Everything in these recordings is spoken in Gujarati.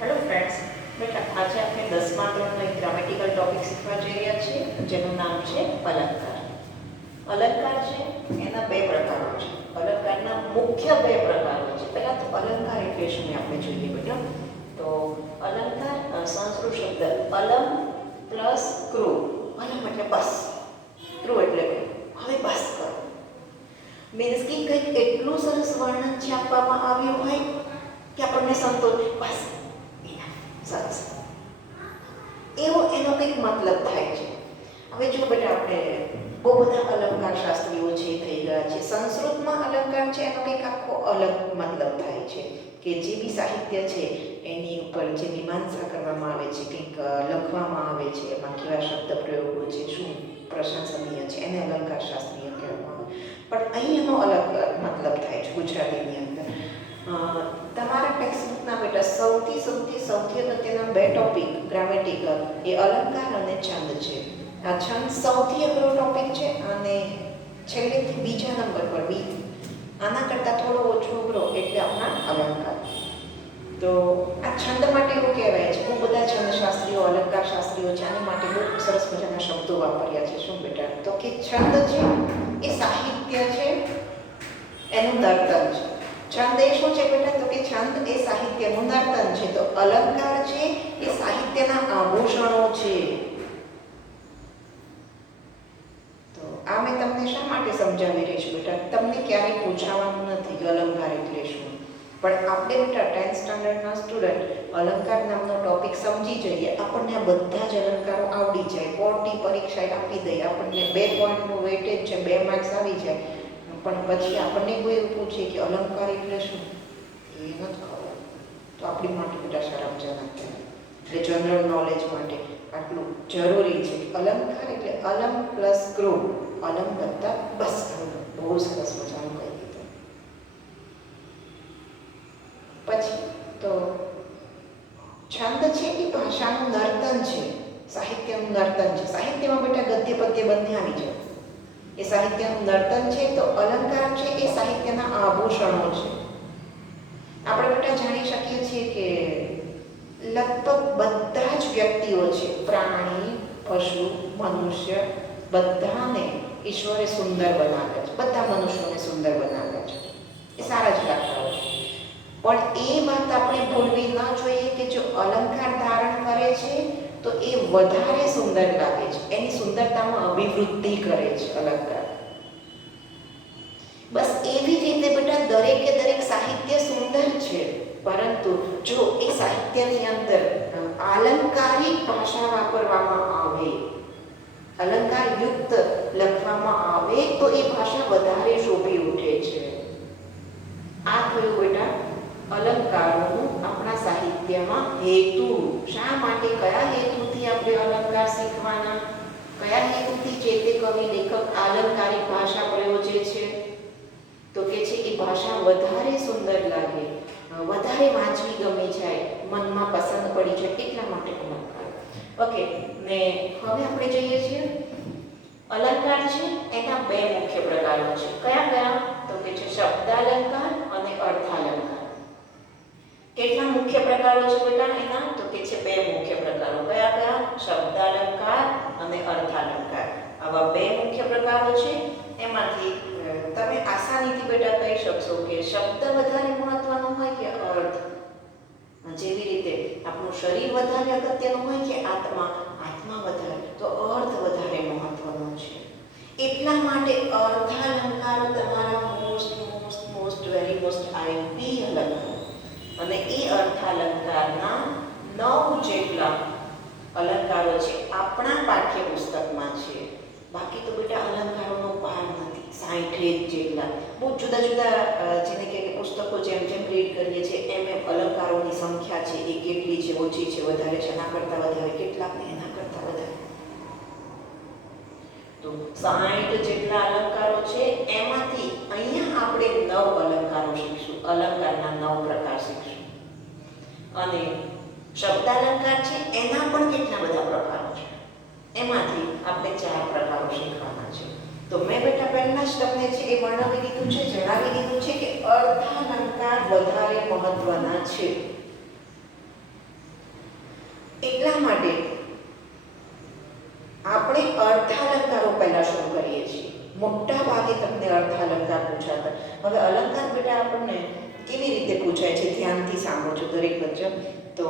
હેલો ફ્રેન્ડ્સ, બેટા આજે આપણે 10મા ધોરણનો એક ગ્રામેટિકલ ટોપિક શીખવા જઈ રહ્યા છીએ, જેનું નામ છે અલંકાર. અલંકાર છે એના બે પ્રકારો છે. અલંકારના મુખ્ય બે પ્રકારો છે. પહેલા તો અલંકાર એટલે શું આપણે જોઈએ બેટા. તો અલંકાર સંસ્કૃત શબ્દ અલમ પ્લસ ક્રુ. અલમ એટલે બસ, ક્રુ એટલે હવે બસ કરો. મીન્સ કે કંઈક એટલું સરસ વર્ણન છે આપવામાં આવ્યું હોય કે આપણને સંતોષ, બસ સરસ, એવો એનો કંઈક મતલબ થાય છે. હવે જો બેટા આપણે બહુ બધા અલંકાર શાસ્ત્રીઓ છે થઈ ગયા છે. સંસ્કૃતમાં અલંકાર છે એનો કંઈક આખો અલગ મતલબ થાય છે કે જે બી સાહિત્ય છે એની ઉપર જે મીમાંસા કરવામાં આવે છે, કંઈક લખવામાં આવે છે, એમાં કેવા શબ્દ પ્રયોગો છે, શું પ્રશંસનીય છે, એને અલંકાર શાસ્ત્રીય કહેવામાં આવે. પણ અહીં એનો અલગ મતલબ થાય છે ગુજરાતીની અંદર. તમારા ટેક્સ્ટબુકના બેટા સૌથી અગત્યના બે ટોપિક ગ્રામેટિકલ એ અલંકાર અને છંદ છે. આ છંદ સૌથી અઘરો ટોપિક છે અને છેલ્લેથી બીજા નંબર પર આના કરતાં થોડો ઓછો અઘરો એટલે આપણા અલંકાર. તો આ છંદ માટે એવું કહેવાય છે, બહુ બધા છંદશાસ્ત્રીઓ અલંકાર શાસ્ત્રીઓ છે આની માટે બહુ સરસ મજાના શબ્દો વાપર્યા છે. શું બેટા? તો કે છંદ છે એ સાહિત્ય છે, એનું નર્તન છે. છંદ એ શું છે બેટા? તો કે છંદ એ સાહિત્યનું નર્તન છે. તો અલંકાર છે એ સાહિત્યના આભૂષણો છે. તો આ મેં તમને શા માટે સમજાવી રહી છું બેટા? તમને ક્યારેય પૂછાવાનું નથી અલંકાર એટલે શું. પણ આપણે બેટા 10th સ્ટાન્ડર્ડના સ્ટુડન્ટ અલંકાર નામનો ટોપિક સમજી જઈએ, આપણને આ બધા જ અલંકારો આવડી જાય, બોર્ડની પરીક્ષા આપી દઈએ, આપણને 2 પોઈન્ટનું વેટેજ છે, 2 માર્ક્સ આવી જાય. પણ પછી આપણને કોઈ એવું પૂછે કે અલંકાર એટલે શું, એ નથી ખબર, તો આપણી માટે બેટા શરમજનક કહેવાય. એટલે જનરલ નોલેજ માટે આટલું જરૂરી છે કે અલંકાર એટલે અલમ પ્લસ ક્રુ. અલમ કરતા બસ ક્રુ. બહુ સરસ મજાનું કહી દીધું. પછી તો છંદ છે એ ભાષાનું નર્તન છે, સાહિત્યનું નર્તન છે. સાહિત્યમાં બેટા ગદ્ય પદ્ય બંને આવી જાય, એ સાહિત્યનું નર્તન છે. તો અલંકાર છે એ સાહિત્યના આભૂષણો છે. આપણે બેટા જાણી શકીએ છીએ કે લગભગ બધા જ વ્યક્તિઓ છે, પ્રાણી, પશુ, મનુષ્ય, બધાને ઈશ્વરે સુંદર બનાવ્યા છે. બધા મનુષ્યોને સુંદર બનાવ્યા છે, એ સારા જ લાગતા હોય. પણ એ વાત આપણે ભૂલવી ન જોઈએ કે જો અલંકાર ધારણ કરે છે તો એ વધારે સુંદર લાગે છે, એની સુંદરતામાં અભિવૃદ્ધિ કરે છે અલંકાર. બસ એવી રીતે બેટા દરેકે દરેક સાહિત્ય સુંદર છે, પરંતુ જો એ સાહિત્યની અંદર આલંકારિક ભાષા વાપરવામાં આવે, અલંકાર યુક્ત લખવામાં આવે તો એ ભાષા વધારે શોભી ઉઠે છે. આ થયું બેટા અલંકારોનું આપણા સાહિત્યમાં હેતુ. શા માટે, કયા હેતુથી આપણે અલંકાર શીખવાના, કયા હેતુથી જે તે કવિ લેખક આલંકારિક ભાષા પ્રયોજે છે? તો કે છે એ ભાષા વધારે સુંદર લાગે, વધારે વાંચવી ગમી જાય, મનમાં પસંદ પડી જાય, એટલા માટે અલંકાર. ઓકે, ને હવે આપણે જોઈએ છીએ અલંકાર છે એના બે મુખ્ય પ્રકારો છે. કયા કયા? તો કે છે શબ્દાલંકાર અને અર્થાલંકાર. કેટલા મુખ્ય પ્રકારો છે બેટા એના? તો કે છે બે મુખ્ય પ્રકારો. કયા કયા? શબ્દાલંકાર અને અર્થાલંકાર. આવા બે મુખ્ય પ્રકારો છે. એમાંથી તમે આસાનીથી બેટા કહી શકશો કે શબ્દ વધારે મહત્વનો હોય કે અર્થ? જેવી રીતે આપણું શરીર વધારે અગત્યનું હોય કે આત્મા? આત્મા વધારે, તો અર્થ વધારે મહત્વનો છે. એટલા માટે અર્થાલંકારો તમારા મોસ્ટ વેરી મોસ્ટ આઈપી અલંકાર. અને એ અર્થાલંકારના 9 જેટલા અલંકારો છે આપણા પાઠ્યપુસ્તકમાં છે. બાકી તો બેટા અલંકારોનો પાર નથી, 60 જેટલા. બહુ જુદા જુદા જેને કે પુસ્તકો જેમ જેમ રીડ કરીએ છીએ એમ એમ અલંકારોની સંખ્યા છે એ કેટલી છે, ઓછી છે, વધારે છે, એના કરતાં વધારે, કેટલાક ને એના કરતાં વધારે. તો 60 જેટલા અલંકારો છે. એમાંથી અહીંયા આપણે 9 અલંકારો શીખશું, અલંકારના 9 પ્રકાર શીખશું. અને શબ્દાલંકાર છે એના પણ કેટલા બધા પ્રકારો છે, એમાંથી આપણે 4 પ્રકારો શીખવાના છે. તો મેં બેટા પહેલા જ તમને છે એ વર્ણવી દીધું છે, જણાવી દીધું છે કે અર્થાલંકાર વધારે મહત્વના છે. એટલા માટે આપણે અર્થાલંકારો પહેલા શરૂ કરીએ છીએ. મોટા ભાગે તમને અર્થાલંકાર પૂછાતા. હવે અલંકાર બેટા આપણને કેવી રીતે પૂછાય છે, ધ્યાનથી સાંભળજો દરેક વચ્ચે. તો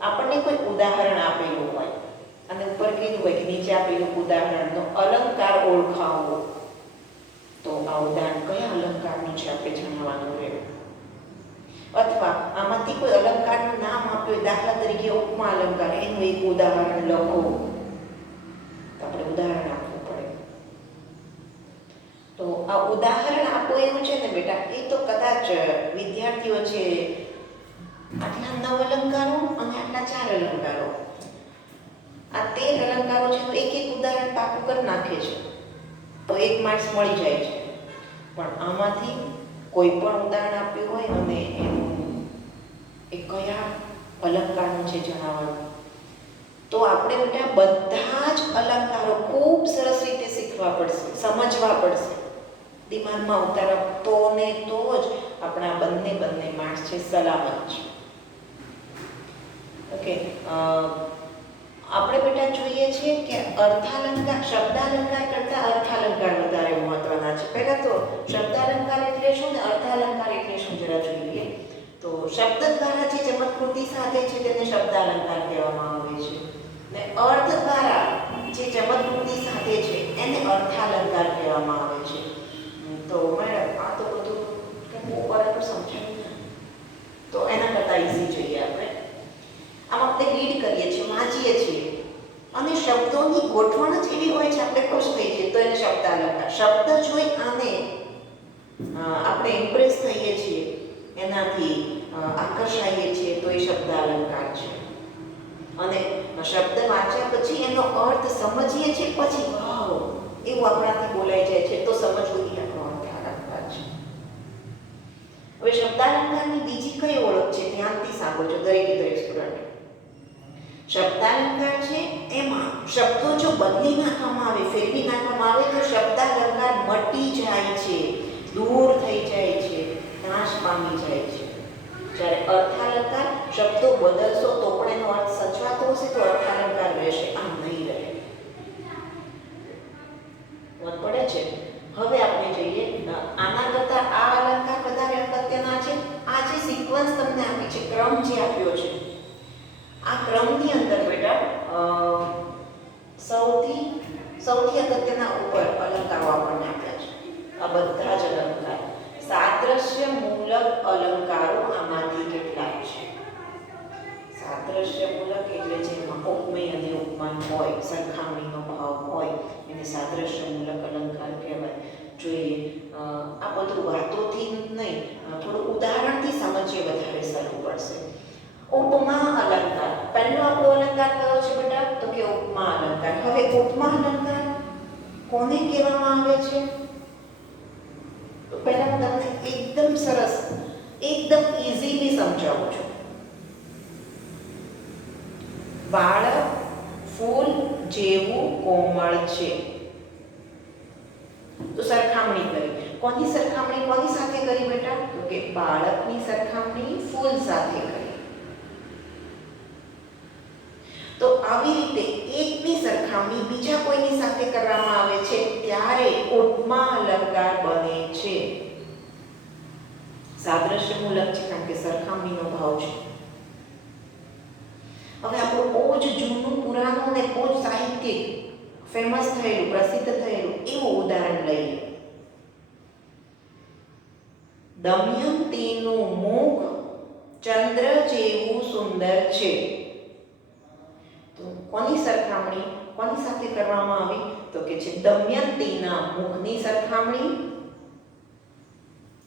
આપણને કોઈ ઉદાહરણ આપેલું હોય અને ઉપર કીધું હોય કે નીચે આપેલું ઉદાહરણનો અલંકાર ઓળખાવો, તો આ ઉદાહરણ કયા અલંકારનું છે આપણે જણાવવાનું રહે. અથવા આમાંથી કોઈ અલંકારનું નામ આપ્યું, દાખલા તરીકે ઉપમા અલંકાર, એનું એક ઉદાહરણ લખો, તો આપણે ઉદાહરણ આપવું પડે. તો આ ઉદાહરણ આપો એવું છે ને બેટા, એ તો કદાચ વિદ્યાર્થીઓ છે આટલા 9 અલંકારો અને આટલા 4 અલંકારો, આ 13 અલંકારો છે તો એક એક ઉદાહરણ પાકું કરી નાખે છે તો 1 માર્ક્સ મળી જાય છે. પણ આમાંથી કોઈ પણ ઉદાહરણ આપ્યું હોય અને એનું એ કયા અલંકારનું છે જણાવવાનું, તો આપણે બેટા બધા જ અલંકારો ખૂબ સરસ રીતે શીખવા પડશે, સમજવા પડશે, દિમાગમાં ઉતારવા, તો ને તો જ આપણા બંને માર્ક્સ છે સલામત છે. ઓકે, આપણે બેટા જોઈએ છીએ કે અર્થાલંકાર, શબ્દાલંકાર કરતા અર્થાલંકાર વધારે મહત્વના છે. પહેલા તો શબ્દાલંકાર એટલે શું ને અર્થાલંકાર એટલે શું જરા જોઈએ. તો શબ્દ દ્વારા જે ચમત્કૃતિ સાધે છે તેને શબ્દાલંકાર કહેવામાં આવે છે, ને અર્થ દ્વારા જે ચમત્કૃતિ સાધે છે એને અર્થાલંકાર કહેવામાં આવે છે. તો મેડમ આ તો બધું બહુ બરાબર સમજાયું ને, તો એના કરતાં ઈઝી જોઈએ આપણે. આમ આપણે રીડ કરીએ છીએ, વાંચીએ છીએ અને શબ્દોની ગોઠવણ જ એવી હોય છે આપણે ખુશ થઈ જઈએ તો એને શબ્દાલંકાર. શબ્દ જોઈ આને આપણે ઇમ્પ્રેસ થઈએ છીએ, એનાથી આકર્ષાઈએ છીએ તો એ શબ્દાલંકાર છે. અને શબ્દ વાંચ્યા પછી એનો અર્થ સમજીએ છીએ પછી વાવ એવું આપણાથી બોલાઈ જાય છે તો સમજવું એ આપણો અર્થાલંકાર છે. હવે શબ્દાલંકારની બીજી કઈ ઓળખ છે, ધ્યાનથી સાંભળજો દરેક સ્ટુડન્ટ. શબ્દાલંકાર છે એમાં શબ્દો જો બદલી નાખવામાં આવે, ફેરવી નાખવામાં આવે તો શબ્દાલંકાર મટી જાય છે, દૂર થઈ જાય છે, નાશ પામી જાય છે. જ્યારે અર્થાલંકાર શબ્દો બદલશો તો પણ એનો અર્થ સચવાતો હશે તો અર્થાલંકાર રહેશે, આમ નહીં રહે. મત પડે છે. હવે આપણે જોઈએ આના કરતાં આ અલંકાર વધારે અગત્યના છે. આ જે સિક્વન્સ તમને આપી છે, ક્રમ જે આપ્યો છે, આ ક્રમની અંદર બેટા સૌથી અગત્યના ઉપર અલંકારો આપણને આપ્યા છે. આ બધા જ અલંકાર સાદ્રશ્ય મૂલક અલંકારો આમાંથી કેટલાક છે. સાદ્રશ્ય મૂલક એટલે જેમાં ઉપમેય અને ઉપમાન હોય, સરખામણીનો ભાવ હોય, એને સાદ્રશ્ય મૂલક અલંકાર કહેવાય. જોઈએ આ બધું વાતોથી નહીં, થોડું ઉદાહરણથી સમજીએ વધારે સારું પડશે. ઉપમા અલંકાર, પહેલો આપણો અલંકાર કયો છે બેટા, તો કે ઉપમા અલંકાર. હવે ઉપમા અલંકાર કોને કહેવામાં આવે છે? તો પહેલા હું તમને એકદમ સરસ, એકદમ ઇઝીલી સમજાવું છું. બાળક ફૂલ જેવું કોમળ છે. તો સરખામણી કરી, કોની સરખામણી કોની સાથે કરી બેટા, તો કે બાળકની સરખામણી ફૂલ સાથે કરી. તો આવી રીતે એકની સરખામણી બીજા કોઈની સાથે કરવામાં આવે છે ત્યારે ઉપમા અલંકાર બને છે. સાદ્રશ્ય મૂલક છે કારણ કે સરખામણીનો ભાવ છે. હવે આપણું બહુ જ જૂનું પુરાણું ને બહુ જ સાહિત્યિક ફેમસ થયેલું, પ્રસિદ્ધ થયેલું એવું ઉદાહરણ લઈએ. દમયંતીનું મુખ ચંદ્ર જેવું સુંદર છે. તો કોની સરખામણી કોની સાથે કરવામાં આવી, તો કે છે દમયંતીના મુખની સરખામણી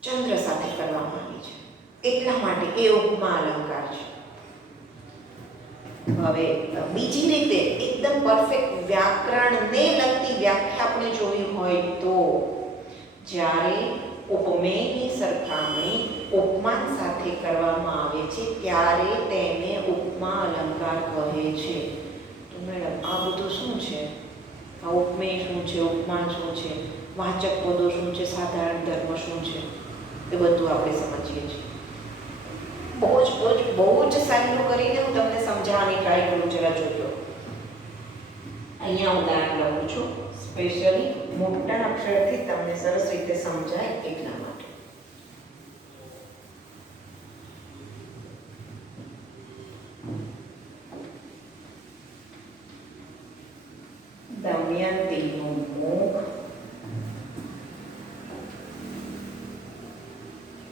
ચંદ્ર સાથે કરવામાં આવી છે. એટલા માટે એ ઉપમા અલંકાર છે. હવે બીજી રીતે એકદમ પરફેક્ટ વ્યાકરણને લગતી વ્યાખ્યા આપણે જોઈ હોય તો જ્યારે ઉપમેયની સરખામણી ઉપમાન સાથે કરવામાં આવે છે ત્યારે તેને ઉપમા અલંકાર કહે છે. તો મેડમ આ બધું શું છે? આ ઉપમેય શું છે, ઉપમાન શું છે, વાચક પદો શું છે, સાધારણ ધર્મ શું છે, એ બધું આપણે સમજીએ છીએ. બહુ જ બહુ જ સારું કરીને હું તમને સમજાવવાની ટ્રાય કરું, જરા જોજો. અહીંયા ઉદાહરણ લઉં છું, સ્પેશિયલી મોટા અક્ષરથી તમને સરસ રીતે સમજાય એટલા માટે. દમયંતીનું મુખ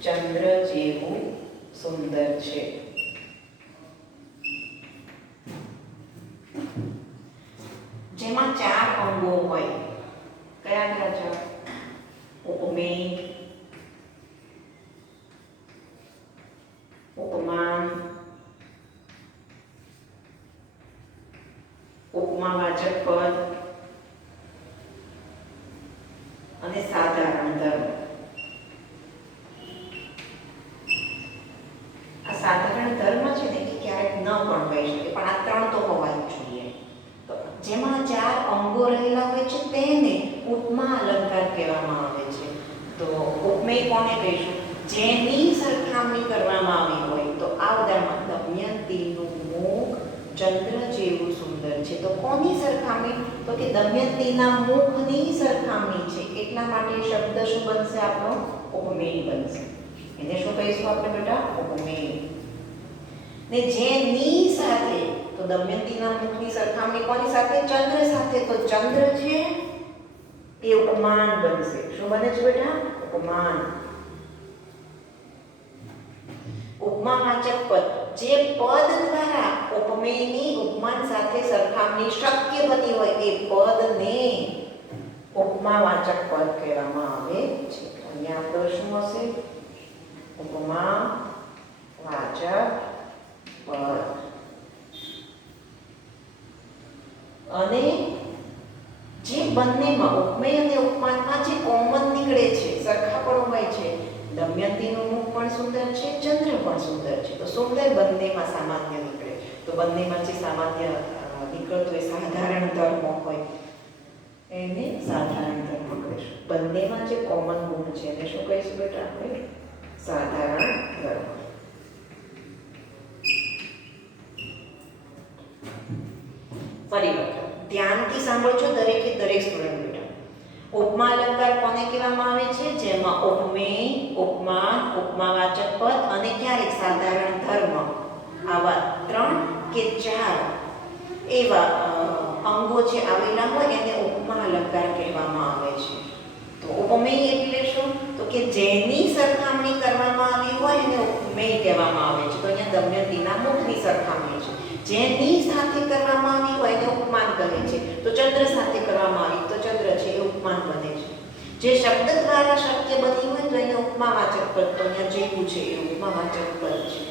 ચંદ્ર જેવું સુંદર છે. જેમાં 4 અંગો હોય. કયા કયા 4? ઉપમેય, ઉપમાન, ઉપમાવાચક પદ અને સાધારણ ધર્મ. આ સાધારણ ધર્મ છે ને કે ક્યારેક ન પણ હોઈ શકે, પણ આ 3 તો હોવા જ જોઈએ. તો જેમાં 4 અંગો રહેલા હોય છે તેને ઉપમા અલંકાર કહેવામાં આવે છે. તો ઉપમેય કોને કહીશું? જેની સરખામણી કરવામાં આવી હોય. તો આ ઉદાહરણમાં દમયંતીનું મુખ ચંદ્ર જેવું સુંદર છે. તો કોની સરખામણી? તો કે દમયંતીના મુખની સરખામણી છે. એટલા માટે શબ્દ શું બનશે? આપણો ઉપમેય બનશે. એને શું કહીશું આપણે બેટા? ઉપમેય. ને જેની સાથે, તો દમયંતીના મુખની સરખામણી કોની સાથે? ચંદ્ર સાથે. તો ચંદ્ર છે એ ઉપમાન બનશે. શું બને છે બેટા? ઉપમાન. ઉપમાવાચક પદ, જે પદ દ્વારા ઉપમેયની ઉપમાન સાથે સરખામણી શક્ય બની હોય એ પદને ઉપમાવાચક પદ કહેવામાં આવે છે. અહીંયા આપણો શું હશે? ઉપમાવાચક પદ. અને જે બંનેમાં ઉપમેય અને ઉપમાનમાં જે કોમન નીકળે છે, સરખાપણું હોય છે, દમયંતીનું મુખ પણ સુંદર છે, ચંદ્ર પણ સુંદર છે. તો સુંદર બંનેમાં સામાન્ય નીકળે. તો બંનેમાં જે સામાન્ય નીકળતો હોય સાધારણ ધર્મ હોય એને સાધારણ ધર્મ કહીશું. બંનેમાં જે કોમન ગુણ છે એને શું કહીશું બેટા? આપણે સાધારણ ધર્મ. ફરી વખત ધ્યાનથી સાંભળજો દરેકે દરેક સ્ટુડન્ટ બેટા. ઉપમા અલંકાર કોને કહેવામાં આવે છે? જેમાં ઉપમેય, ઉપમાન, ઉપમાવાચક પદ અને ક્યારેક સાધારણ ધર્મ આવા 3 કે 4 એવા અંગો જે આવેલા હોય એને ઉપમા અલંકાર કહેવામાં આવે છે. તો ઉપમેય એટલે શું? તો કે જેની સરખામણી કરવામાં આવી હોય એને ઉપમેય કહેવામાં આવે છે. તો અહીંયા દમયંતીના મુખની સરખામણી છે. જેની સાથે કરવામાં આવી હોય એને ઉપમાન કહે છે. તો ચંદ્ર સાથે કરવામાં આવી તો ચંદ્ર છે એ ઉપમાન બને છે. જે શબ્દ દ્વારા શક્ય બની હોય તો એને ઉપમાવાચક પદ. તો અહીંયા જેવું છે એ ઉપમાવાચક પદ છે.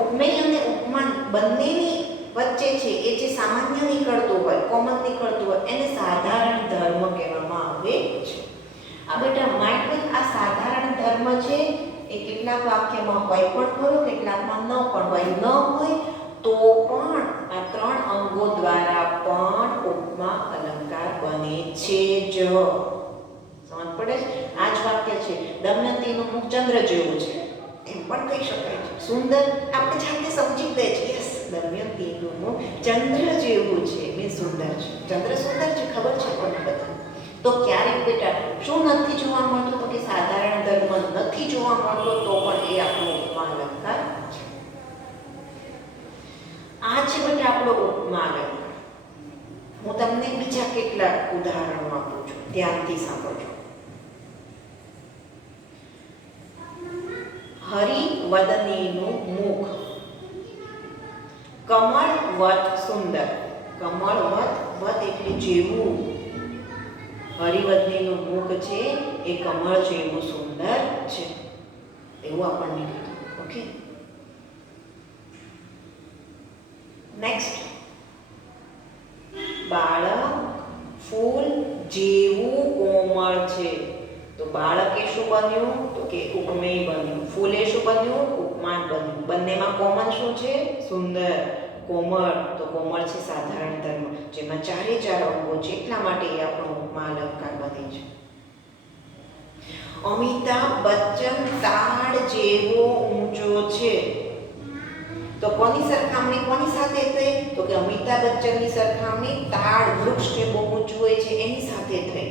ઉપમેય અને ઉપમાન બંનેની વચ્ચે છે એ જે સામાન્ય નીકળતું હોય, કોમન નીકળતું હોય એને સાધારણ ધર્મ કહેવામાં આવે છે. આ બેટા માઇન્ડ, આ સાધારણ ધર્મ છે એ કેટલાક વાક્યમાં હોય પણ ખરો, કેટલાકમાં ન પણ હોય. ન હોય તો પણ આ 3 અંગો દ્વારા પણ ઉપમા અલંકાર બને છે જ. સમજ પડે છે? આ જ વાક્ય છે, દમયંતીનું મુખ ચંદ્ર જેવું છે, એમ પણ કહી શકાય છે. સુંદર આપણે જાતે સમજી લે છે. યસ, દમયંતીનું મુખ ચંદ્ર જેવું છે, મીન્સ સુંદર છે. ચંદ્ર સુંદર છે, ખબર છે આપણને બધા. તો ક્યારેક બેટા શું નથી જોવા મળતું? તો કે સાધારણ ધર્મ નથી જોવા મળતો, તો પણ એ આપણો ઉપમા અલંકાર છે. આ છે બેટા આપણો ઉપમા અલંકાર. હું તમને બીજા કેટલાક ઉદાહરણો આપું છું, ધ્યાનથી સાંભળજો. હરિવદનેનું મુખ કમળવત સુંદર. કમળવત, વત એટલે જેવું. હરિવદનેનું મુખ છે એ કમળ જેવું સુંદર છે, એવું આપણને કીધું. Okay, next. બાળક ફૂલ જેવું કોમળ છે. તો બાળકે શું બન્યું? તો કે ઉપમેય બન્યું. ફૂલે શું બન્યું? ઉપમાન બન્યું. બંનેમાં કોમન શું છે? સુંદર, કોમળ. તો કોમળ છે સાધારણ ધર્મ, જેમાં 4 અંગો છે, એટલા માટે એ આપણો ઉપમા અલંકાર બને છે. અમિતાભ બચ્ચન તાડ જેવો ઊંચો છે. તો કોની સરખામણી કોની સાથે થઈ? તો કે અમિતાભ બચ્ચનની સરખામણી તાડ વૃક્ષ જે બહુ ઊંચું હોય છે એની સાથે થઈ.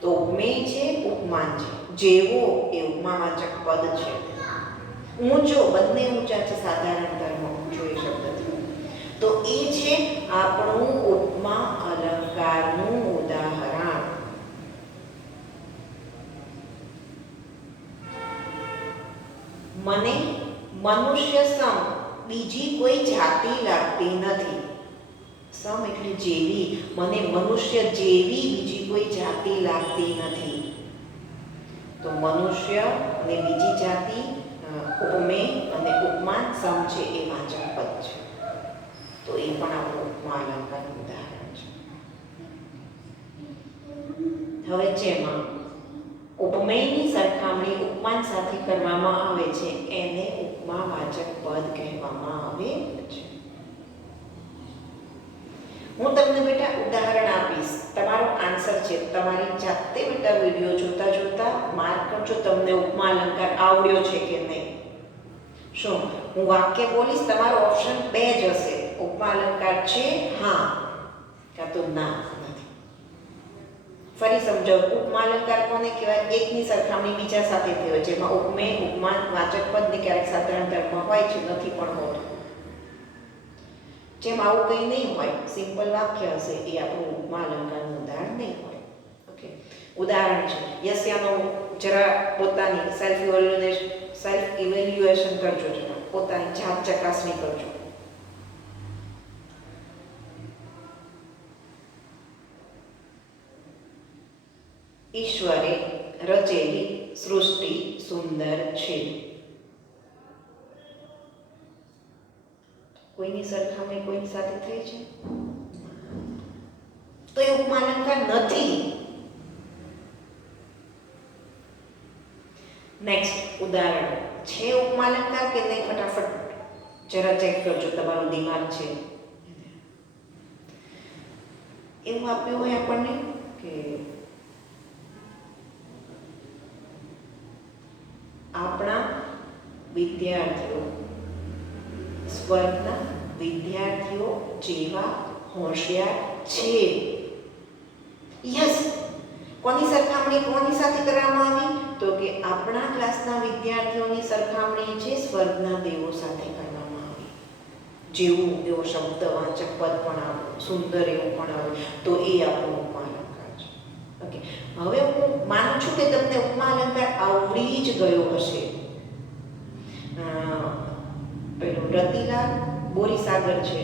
તો ઉપમેય છે, ઉપમાન છે. જેવો એ ઉપમાવાચક પદ છે. ઊંચો, બંને ઊંચા છે સાધારણ ધર્મ જોઈ શબ્દ થયો. તો એ છે આપણું ઉપમા અલંકારનું ઉદાહરણ. મને મનુષ્ય સમ બીજી કોઈ જાતિ લાગતી નથી. સમ એટલે જેવી, મને મનુષ્ય જેવી બીજી કોઈ જાતિ લાગતી નથી. તો મનુષ્ય અને બીજી જાતિ, ઉપમેય અને ઉપમાન સમ છે એ વાચક પદ છે. તો એ પણ આપણું ઉપમા અલંકારનું ઉદાહરણ છે. હવે જેમાં ઉપમેયની સરખામણી ઉપમાન સાથે કરવામાં આવે છે એને ઉપમાવાચક પદ કહેવામાં આવે છે. હું તમને બેટા ઉદાહરણ આપીશ, તમારો આન્સર છે. તમારી જાતે બેટા વિડીયો જોતા જોતા માર્ક કરજો તમને ઉપમા અલંકાર આવડ્યો છે કે નહીં. શું હું વાક્ય બોલીશ, તમારો ઓપ્શન 2 જ હશે. ઉપમા અલંકાર છે, હા, કાં તો ના, નથી. ફરી સમજાવું, ઉપમા અલંકાર કોને કહેવાય? એકની સરખામણી બીજા સાથે થઈ હોય, જેમાં ઉપમેય, ઉપમાન, વાચક પદ ને ક્યારેક સાધારણ ધર્મ હોય છે, નથી પણ હોતું. જેમ આવું કંઈ નહીં હોય, સિમ્પલ વાક્ય હશે, એ આપણું ઉપમા અલંકારનું ઉદાહરણ નહીં હોય. ઓકે, ઉદાહરણ છે. યસ્યાનો જરા પોતાની સેલ્ફ ઇવેલ્યુએશન કરજો, જરા પોતાની જાત ચકાસણી કરજો. ઈશ્વરે રચેલી સૃષ્ટિ સુંદર છે. કોઈની સરખામણી કોઈની સાથે થઈ છે તો એ ઉપમા અલંકાર નથી. નેક્સ્ટ ઉદાહરણ છે ઉપમા અલંકાર કે નહીં? ફટાફટ જરા ચેક કરજો, તમારો દિમાગ છે. એવું આપ્યું હોય આપણને કે આપણા વિદ્યાર્થીઓ સ્વર્ગના વિદ્યાર્થીઓ જેવા હોશિયાર છે. યસ, કોની સરખામણી કોની સાથે કરવામાં આવી? તો કે આપણા ક્લાસના વિદ્યાર્થીઓની સરખામણી છે સ્વર્ગના દેવો સાથે કરવામાં આવી. જેવું એવો શબ્દ વાચક પદ પણ આવે, સુંદર એવું પણ આવે, તો એ આપણો ઉપમા અલંકાર છે. ઓકે, હવે હું માનું છું કે તમને ઉપમા અલંકાર આવડી જ ગયો હશે. પેલું રતિલાલ બોરીસાગર છે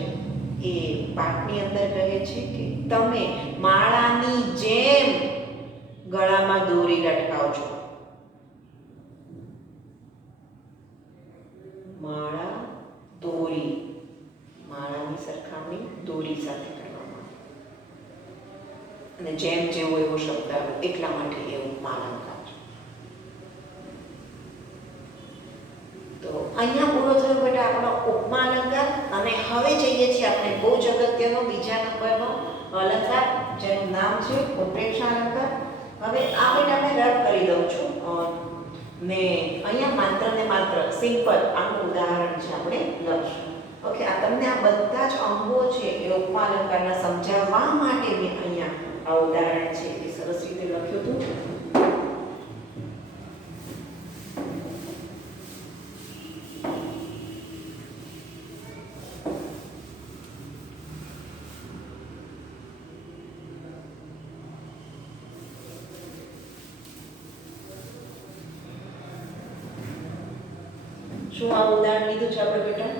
એ પાઠની અંદર કહે છે કે તમે માળાની જેમ ગળામાં દોરી લટકાવજો. માળા, દોરી, માળાની સરખામણી દોરી સાથે કરવામાં અને જેમ જેવો એવો શબ્દ આવે એટલા માટે એ ઉપમા અલંકાર છે. તો અહીંયા પૂરો થયો બેટા આપણો ઉપમા અલંકાર. અને હવે જઈએ છીએ આપણે બહુ જ અગત્યનો બીજા નંબરનો અલંકાર જેનું નામ છે ઉત્પ્રેક્ષા અલંકાર. હવે આ બેટા મેં રદ કરી દઉં છું ને અહીંયા માત્ર ને માત્ર સિમ્પલ આનું ઉદાહરણ છે આપણે લખશું. ઓકે, આ તમને આ બધા જ અંગો છે એ ઉપમા અલંકારના સમજાવવા માટે મેં અહીંયા આ ઉદાહરણ છે એ સરસ રીતે લખ્યું હતું. શું આ ઉદાહરણ લીધું છે આપણે બેટા?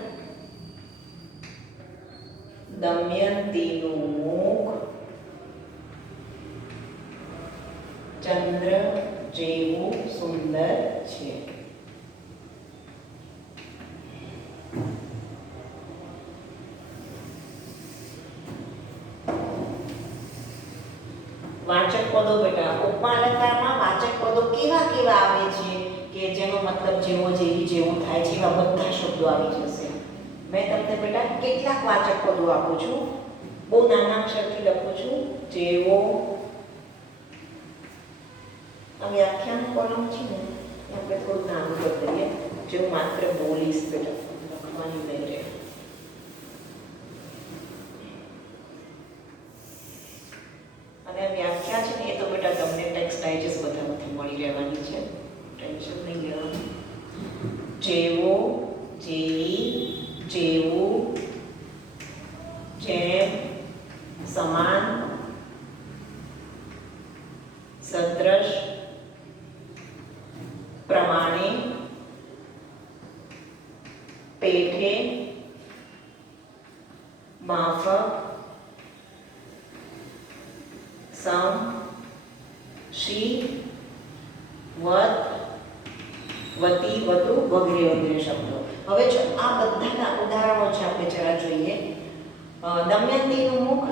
દમયંતીનું મુખ ચંદ્ર જેવું સુંદર છે. વાચક પદો બેટા ઉપમા અલંકારમાં વાચક પદો કેવા કેવા આવે છે કે જેનો મતલબ જેવો જેવી જેવું થાય છે એવા બધા શબ્દો આવી જશે. મેં તમને બેટા કેટલાક વાચક પદો આપું છું, બહુ નાના અક્ષરથી લખું છું. જેવો, આ વ્યાખ્યાન કોલમ છે ને આપણે થોડું નાનું બદલીએ. જે હું માત્ર બોલીશ બેટા, લખવાની નહીં રહે. અને વ્યાખ્યા છે ને એ તો બેટા તમને ટેક્સ્ટ ડાયજેસ્ટ બધામાંથી મળી રહેવાની છે, ટેન્શન નહીં લેવાનું. જેવો, જેવી, જેવું, જેમ, સમાન, સદૃશ, પ્રમાણે, પેઠે, માફક, સમ, શી, વત, વતી, વધુ વગેરે વગેરે શબ્દો. હવે જો આ બધાના ઉદાહરણો છે આપણે જરા જોઈએ. દમયંતીનું મુખ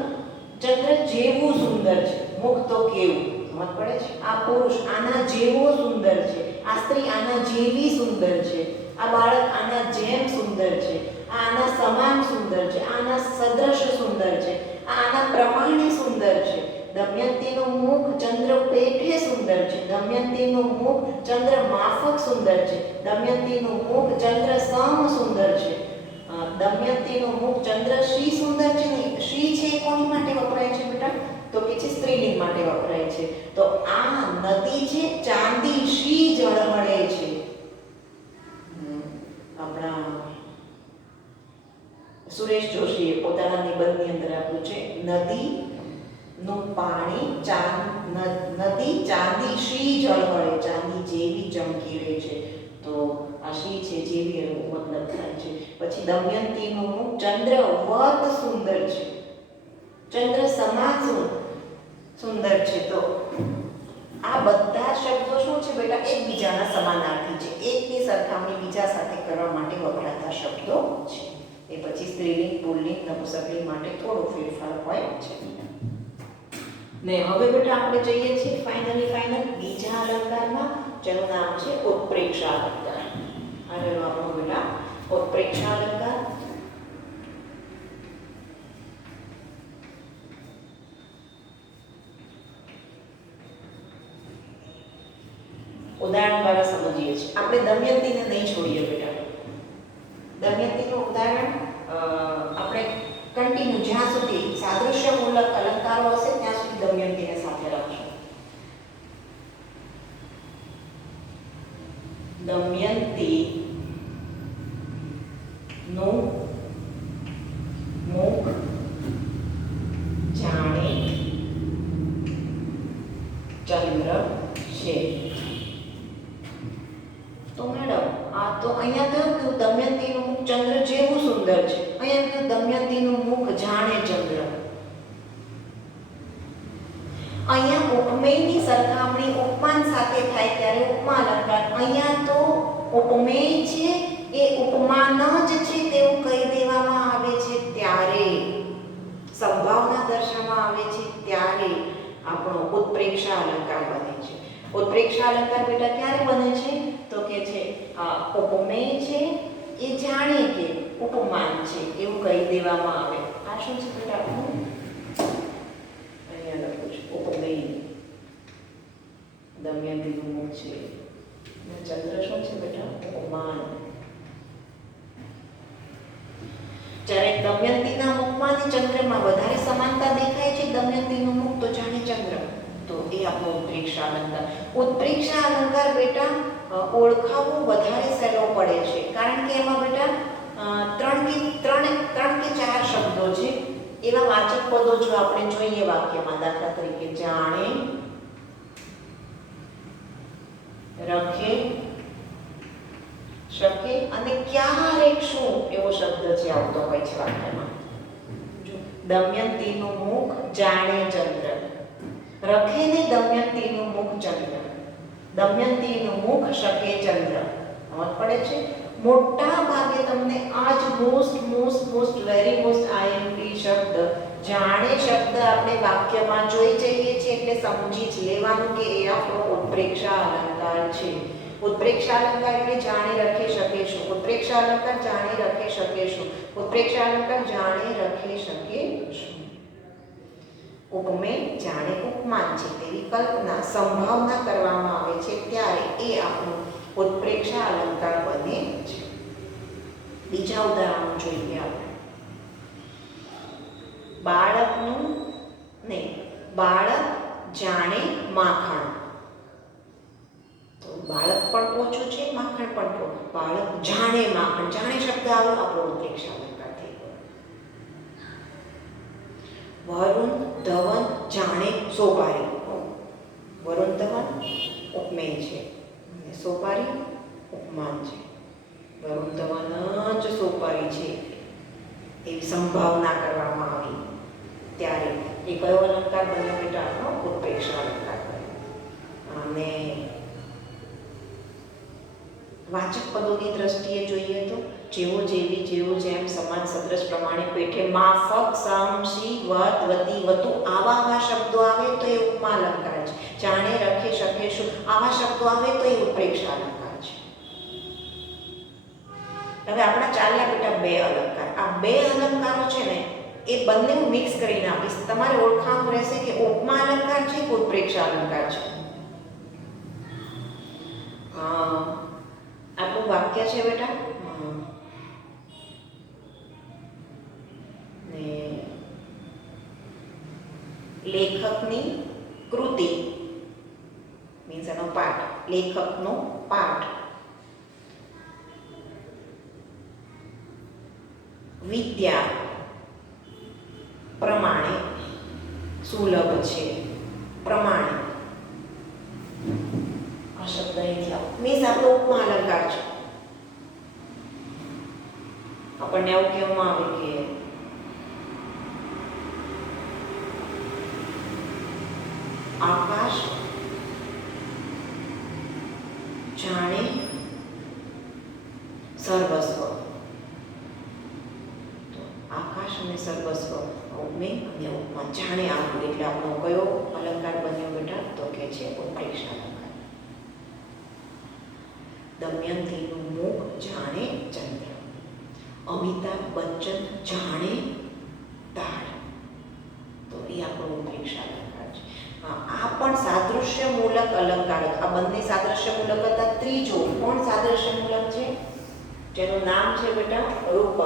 ચંદ્ર જેવું સુંદર છે. મુખ તો કેવું સમજ પડે છે. આ પુરુષ આના જેવો સુંદર છે, આ સ્ત્રી આના જેવી સુંદર છે, આ બાળક આના જેમ સુંદર છે, આ આના સમાન સુંદર છે, આના સદૃશ સુંદર છે, આ આના પ્રમાણે સુંદર છે. દમયંતીનું મુખ ચંદ્ર પેઠે સુંદર છે, દમયંતીનું મુખ ચંદ્ર માફક સુંદર છે, દમયંતીનું મુખ ચંદ્ર સમ સુંદર છે, દમયંતીનું મુખ ચંદ્ર શ્રી સુંદર છે. નહીં, શ્રી છે એ કોની માટે વપરાય છે બેટા? તો કે છે સ્ત્રીલિંગ માટે વપરાય છે. તો આ નદી છે ચાંદી શ્રી ઝળહળે છે. આપણા સુરેશ જોશીએ પોતાના નિબંધની અંદર આપ્યું છે, નદી નું પાણી નદી ચાંદી શ્રી ઝળહળે, ચાંદી જેવી ચમકી રહી છે. તો આ શ્રી છે જેવી એનો મતલબ થાય છે. પછી દમયંતીનું મુખ ચંદ્ર વત સુંદર છે, ચંદ્ર સમાન સુંદર છે. તો આ બધા શબ્દો શું છે બેટા? એકબીજાના સમાનાર્થી છે, એકની સરખામણી બીજા સાથે કરવા માટે વપરાતા શબ્દો છે. એ પછી સ્ત્રીલિંગ, પુલ્લિંગ, નપુંસકલિંગ માટે થોડો ફેરફાર હોય છે. ને હવે બેટા આપણે જઈએ છીએ ફાઇનલ બીજા અલંકારમાં, જેનું નામ છે ઉત્પ્રેક્ષા અલંકાર. આગળ આપણો બેટા ઉત્પ્રેક્ષા અલંકાર. ઉદાહરણ દ્વારા સમજીએ છીએ. આપણે દમયંતીને નહીં છોડીએ બેટા. દમયંતીનું ઉદાહરણ આપણે કન્ટિન્યુ જ્યાં સુધી સાદૃશ્યમૂલક અલંકારો હશે ત્યાં સુધી દમયંતીને સાથે રાખશું. દમયંતી નું મુખ જાણે ચંદ્ર છે. તો મેડમ આ તો અહીંયા કહ્યું કે દમયંતીનું મુખ ચંદ્ર જેવું સુંદર છે, અહીંયા કહ્યું દમયંતીનું મુખ જાણે ચંદ્ર. અહીંયા ઉપમેયની સરખામણી ઉપમાન સાથે થાય ત્યારે ઉપમા અલંકાર. અહીંયા તો ઉપમેય છે એ ઉપમાન જ છે તેવું કહી દેવામાં આવે છે ત્યારે, સંભાવના દર્શાવવામાં આવે છે ત્યારે આપણો ઉત્પ્રેક્ષા અલંકાર બને છે. ઉત્પ્રેક્ષા અલંકાર બેટા ક્યારે બને છે? તો કે છે આ ઉપમેય છે એ જાણે કે ઉપમાન છે એવું કહી દેવામાં આવે. આ શું છે બેટા? અહીંયા લખું છું ઉપમેય. દમયંતીનું મુખ છે અને ચંદ્ર શું છે બેટા? ઉપમાન. જ્યારે દમયંતીના મુખમાં અને ચંદ્રમાં વધારે સમાનતા દેખાય છે, દમયંતીનું મુખ તો જાણે ચંદ્ર, તો એ આપણો ઉત્પ્રેક્ષા અલંકાર. ઉત્પ્રેક્ષા અલંકાર બેટા ઓળખાવવું વધારે સહેલો પડે છે, કારણ કે એમાં બેટા ત્રણ કે ચાર શબ્દો છે. એવા વાચક પદો જો આપણે જોઈએ વાક્યમાં, દાખલા તરીકે જાણે, રખે, શકે અને ક્યારેક શું એવો શબ્દ છે આવતો હોય છે વાક્યમાં. દમયંતીનું મુખ જાણે ચંદ્ર, રખે ને દમયંતીનું મુખ ચંદ્ર, દમયંતીનું મુખ શકે ચંદ્ર. સમજ પડે છે? મોટા ભાગે તમને આ જ મોસ્ટ વેરી મોસ્ટ આઈએમપી શબ્દ, જાણે શબ્દ આપણે વાક્યમાં જોઈ જઈએ છીએ એટલે સમજી જ લેવાનું કે એ આપણો ઉત્પ્રેક્ષા અલંકાર છે. ઉત્પ્રેક્ષા અલંકાર એટલે જાણે રખે શકે શું, ઉત્પ્રેક્ષા અલંકાર જાણે રખે શકે શું, ઉત્પ્રેક્ષા અલંકાર જાણે રખે શકે શું. ઉપમેય જાણે ઉપમાન છે તેવી કલ્પના, સંભાવના કરવામાં આવે છે ત્યારે એ આપણું ઉત્પ્રેક્ષા અલંકાર બને છે. બીજા ઉદાહરણો જોઈએ આપણે. બાળક જાણે માખણ. તો બાળક પણ પોચું છે, માખણ પણ પોચું. બાળક જાણે માખણ. જાણે શબ્દ આવ્યો, આપણો ઉત્પ્રેક્ષા અલંકાર થઈ ગયો. વરુણ ધવન જાણે સોપારી. વરુણ ધવન ઉપમેય છે, સોપારી ઉપમાન છે. વરુણ ધવન જ સોપારી છે એવી સંભાવના કરવામાં આવી ત્યારે એ કયો અલંકાર બન્યો બેટા? આપણો ઉત્પ્રેક્ષા અલંકાર બન્યો. અને વાચક પદોની દ્રષ્ટિએ જોઈએ તો જેવો જેવી, જેવો જેમ, સમાન, સદૃશ, પ્રમાણે, પેઠે, માફક, સમ, શી, વત, વતી, વતુ આવા શબ્દો આવે તો એ ઉપમા અલંકાર છે. જાણે, રખે, શકે, શું આવા શબ્દો આવે તો એ ઉત્પ્રેક્ષા અલંકાર છે. હવે આપણા ચાલ્યા બેટા બે અલંકાર. આ બે અલંકારો છે ને એ બંને હું મિક્સ કરીને આપીશ. તમારે ઓળખાણું રહેશે કે ઉપમા અલંકાર છે કે ઉત્પ્રેક્ષા અલંકાર છે. આપણું વાક્ય છે બેટા, ને લેખકની કૃતિ મીન્સ એનો પાઠ, લેખકનો પાઠ વિદ્યા પ્રમાણે સુલભ છે. પ્રમાણે આ શબ્દ અહીંથી આવો મીન્સ આપણો ઉપમા અલંકાર છે. આપણને આવું કહેવામાં આવે કે આકાશ જાણે સર્વસ્વ. તો આકાશ અને સર્વસ્વ ઉપમેય અને ઉપમાન જાણે આવું એટલે આપણો કયો અલંકાર બન્યો બેટા? તો કે છે ઉત્પ્રેક્ષા અલંકાર. દમયંતીનું મુખ જાણે ચંદ્ર. અમિતાભ બચ્ચન જાણે તાળ. તો એ આપણો ઉત્પ્રેક્ષા અલંકાર છે. આ પણ સાદૃશ્યમૂલક અલંકાર. આ બંને સાદૃશ્યમૂલક હતા. ત્રીજો કોણ સાદૃશ્યમૂલક છે? જેનું નામ છે બેટા રૂપક.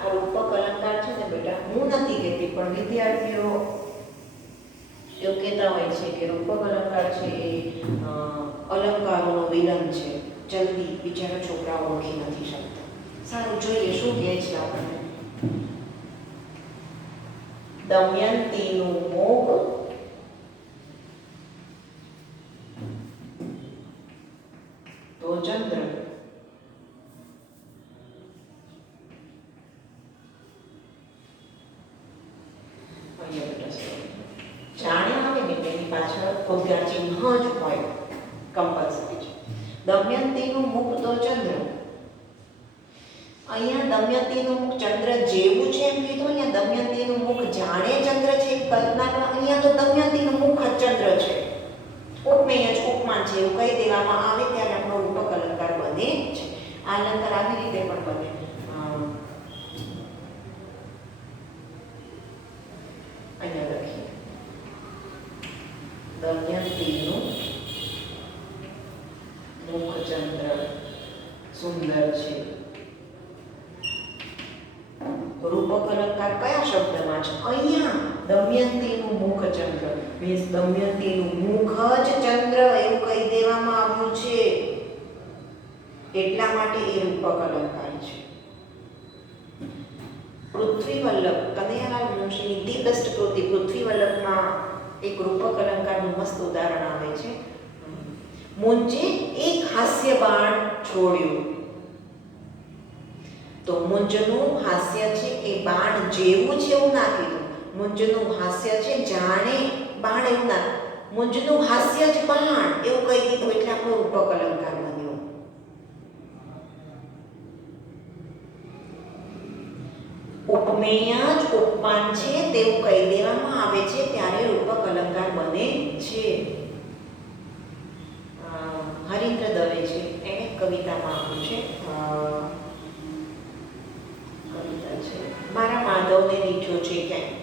આ રૂપક અલંકાર છે ને બેટા, હું નથી કહેતી પણ વિદ્યાર્થીઓ એવું કહેતા હોય છે કે રૂપક અલંકાર છે એ અલંકારોનો વિલન છે. જલ્દી બિચારા છોકરાઓ ઓળખી નથી શકતા. સારું, જોઈએ શું કહે છે આપણને. દમયંતીનું મુખ તો ચંદ્ર. જાણે આવે ને તેની પાછળ ઉદ્ગાર ચિહ્ન જ હોય, કમ્પલસરી છે. દમયંતીનું મુખ તો ચંદ્ર. અહીંયા દમયંતીનું મુખ ચંદ્ર જેવું છે એમ કીધું. અહીંયા દમયંતીનું મુખ જાણે ચંદ્ર છે કલ્પના. અહીંયા તો દમયંતીનું મુખ જ ચંદ્ર છે. ઉપમેય જ ઉપમાન છે એવું કહી દેવામાં આવે ત્યારે આપણો રૂપક અલંકાર બને છે. આ અલંકાર આવી રીતે પણ બને. અહીંયા લખીએ દમયંતીનું મુખ ચંદ્ર સુંદર છે. રૂપક અલંકાર કયા શબ્દમાં છે? અહીંયા દમયંતીનું મુખ ચંદ્ર મીન્સ દમયંતીનું મુખ જ ચંદ્ર એવું કહી દેવામાં આવ્યું છે. એટલા માટે એ રૂપક અલંકાર છે. પૃથ્વી વલ્લભ કનૈયાલાલ મુનશીની ધી બેસ્ટ કૃતિ પૃથ્વી વલ્લભમાં એક રૂપક અલંકારનું મસ્ત ઉદાહરણ આવે છે. મુંજે એક હાસ્ય બાણ છોડ્યું. તો મુંજનું હાસ્ય છે એ બાણ જેવું છે એવું ના કીધું. મુંજનું હાસ્ય છે જાણે બાણ એવું ના, મુંજનું હાસ્ય જ બાણ એવું કહી દીધું એટલે આપણો રૂપક અલંકાર બન્યો. ઉપમેય જ ઉપમાન છે તેવું કહી દેવામાં આવે છે ત્યારે રૂપક અલંકાર બને છે. હરીન્દ્ર દવે છે એને કવિતામાં આપ્યું છે. કવિતા છે મારા માધવને દીઠો છે ક્યાંય.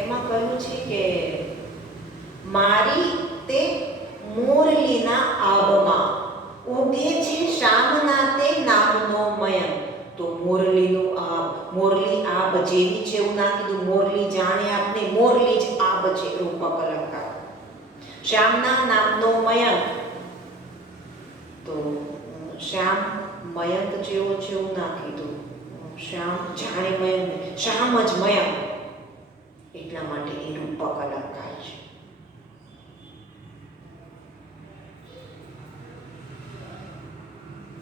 એમાં કહ્યું છે કે મારી તે તેના આભમાં ઉગે છે શ્યામના તે નામનો મયંક. તો મોરલીનું આભ, મોરલી આભ જેવી છે એવું ના કીધું, મોરલી જાણે આપને મોરલી જ આભ છે, રૂપક અલંકાર. શ્યામના નામનો મયંક, તો શ્યામ મયંક જેવો છે એવું ના કીધું, શ્યામ જાણે મયંક, શ્યામ જ મયંક, એટલા માટે એ રૂપક અલંકાર છે.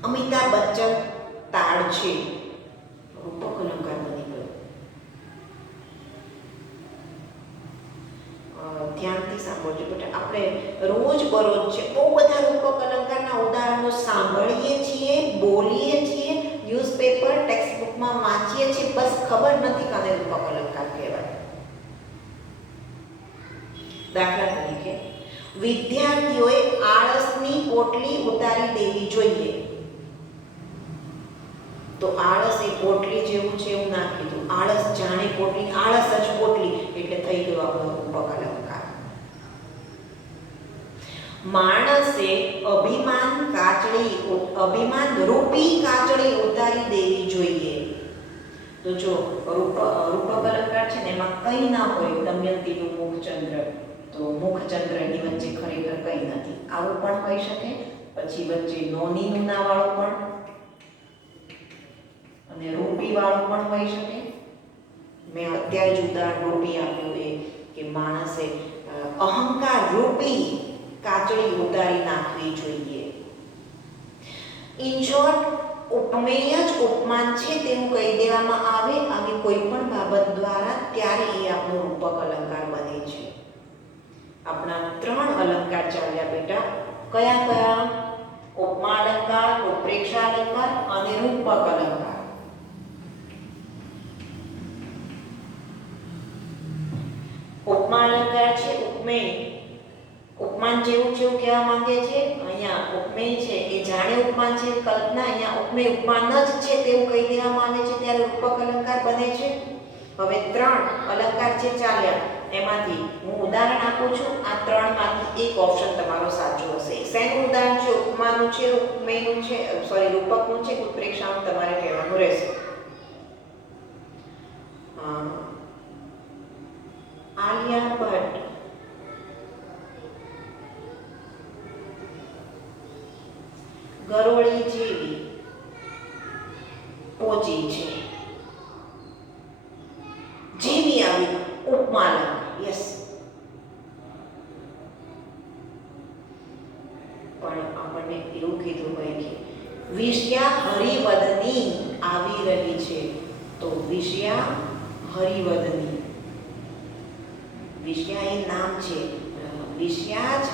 અમિતાભ બચ્ચન તાળ છે, રૂપક અલંકાર બની ગયો. ધ્યાનથી સાંભળજો બેટા, આપણે રોજ બરોજ છે બહુ બધા રૂપક અલંકારના ઉદાહરણો સાંભળીએ છીએ, બોલીએ છીએ, ન્યૂઝપેપર ટેક્સ્ટબુકમાં વાંચીએ છીએ, બસ ખબર નથી કાને રૂપક અલંકાર કહેવાય. દાખલા તરીકે વિદ્યાર્થીઓએ આળસની પોટલી ઉતારી દેવી જોઈએ. તો આળસ એ પોટલી જેવું છે એવું ના કીધું, આળસ જાણે પોટલી, આળસ જ પોટલી, એટલે થઈ ગયો આપણો રૂપક અલંકાર. માણસે અભિમાન રૂપી કાચળી ઉતારી દેવી જોઈએ. તો જો રૂપક અલંકાર છે ને એમાં કંઈ ના હોય, દમયંતીનું મુખચંદ્ર, તો મુખચંદ્રની વચ્ચે ખરેખર કંઈ નથી, આવું પણ હોઈ શકે. પછી વચ્ચે નોનીનું ના વાળું પણ અને રૂપી વાળું પણ હોઈ શકે. મેં અત્યારે જ ઉદાહરણ રૂપી આપ્યું એ કે માણસે અહંકાર રૂપી કાચળી ઉતારી નાખવી જોઈએ. ઇન શોર્ટ, ઉપમેય જ ઉપમાન છે તેવું કહી દેવામાં આવે આવી કોઈ પણ બાબત દ્વારા, ત્યારે એ આપણો રૂપક અલંકાર બને છે. આપણા 3 અલંકાર ચાલ્યા બેટા. કયા કયા? ઉપમા અલંકાર, ઉત્પ્રેક્ષા અલંકાર અને રૂપક અલંકાર. ઉપમા અલંકાર છે ઉપમેય, ઉપમાન જેવું છે એવું કહેવા માંગે છે. અહીંયા ઉપમેય છે એ જાણે ઉપમાન છે, કલ્પના, અહીંયા ઉપમેય ઉપમાન જ છે તેવું કહી દેવામાં આવે છે, ત્યારે રૂપક અલંકાર બને છે. હવે 3 અલંકાર જે ચાલ્યા એમાંથી હું ઉદાહરણ આપું છું. આ 3માંથી એક ઓપ્શન તમારો સાચો હશે. શેનું ઉદાહરણ છે? ઉપમાનું છે, ઉપમેયનું છે, રૂપકનું છે, ઉત્પ્રેક્ષાનું તમારે કહેવાનું રહેશે. આલિયા ભટ્ટ ગરોળી જેવી પોચી છે, જેવી આવી ઉપમા અલંકાર. યસ, પણ આપણને એવું કીધું હોય કે વિષ્યા હરિવદની આવી રહી છે, તો વિષ્યા હરિવદની, વિષ્યા એ નામ છે, વિષ્યા જ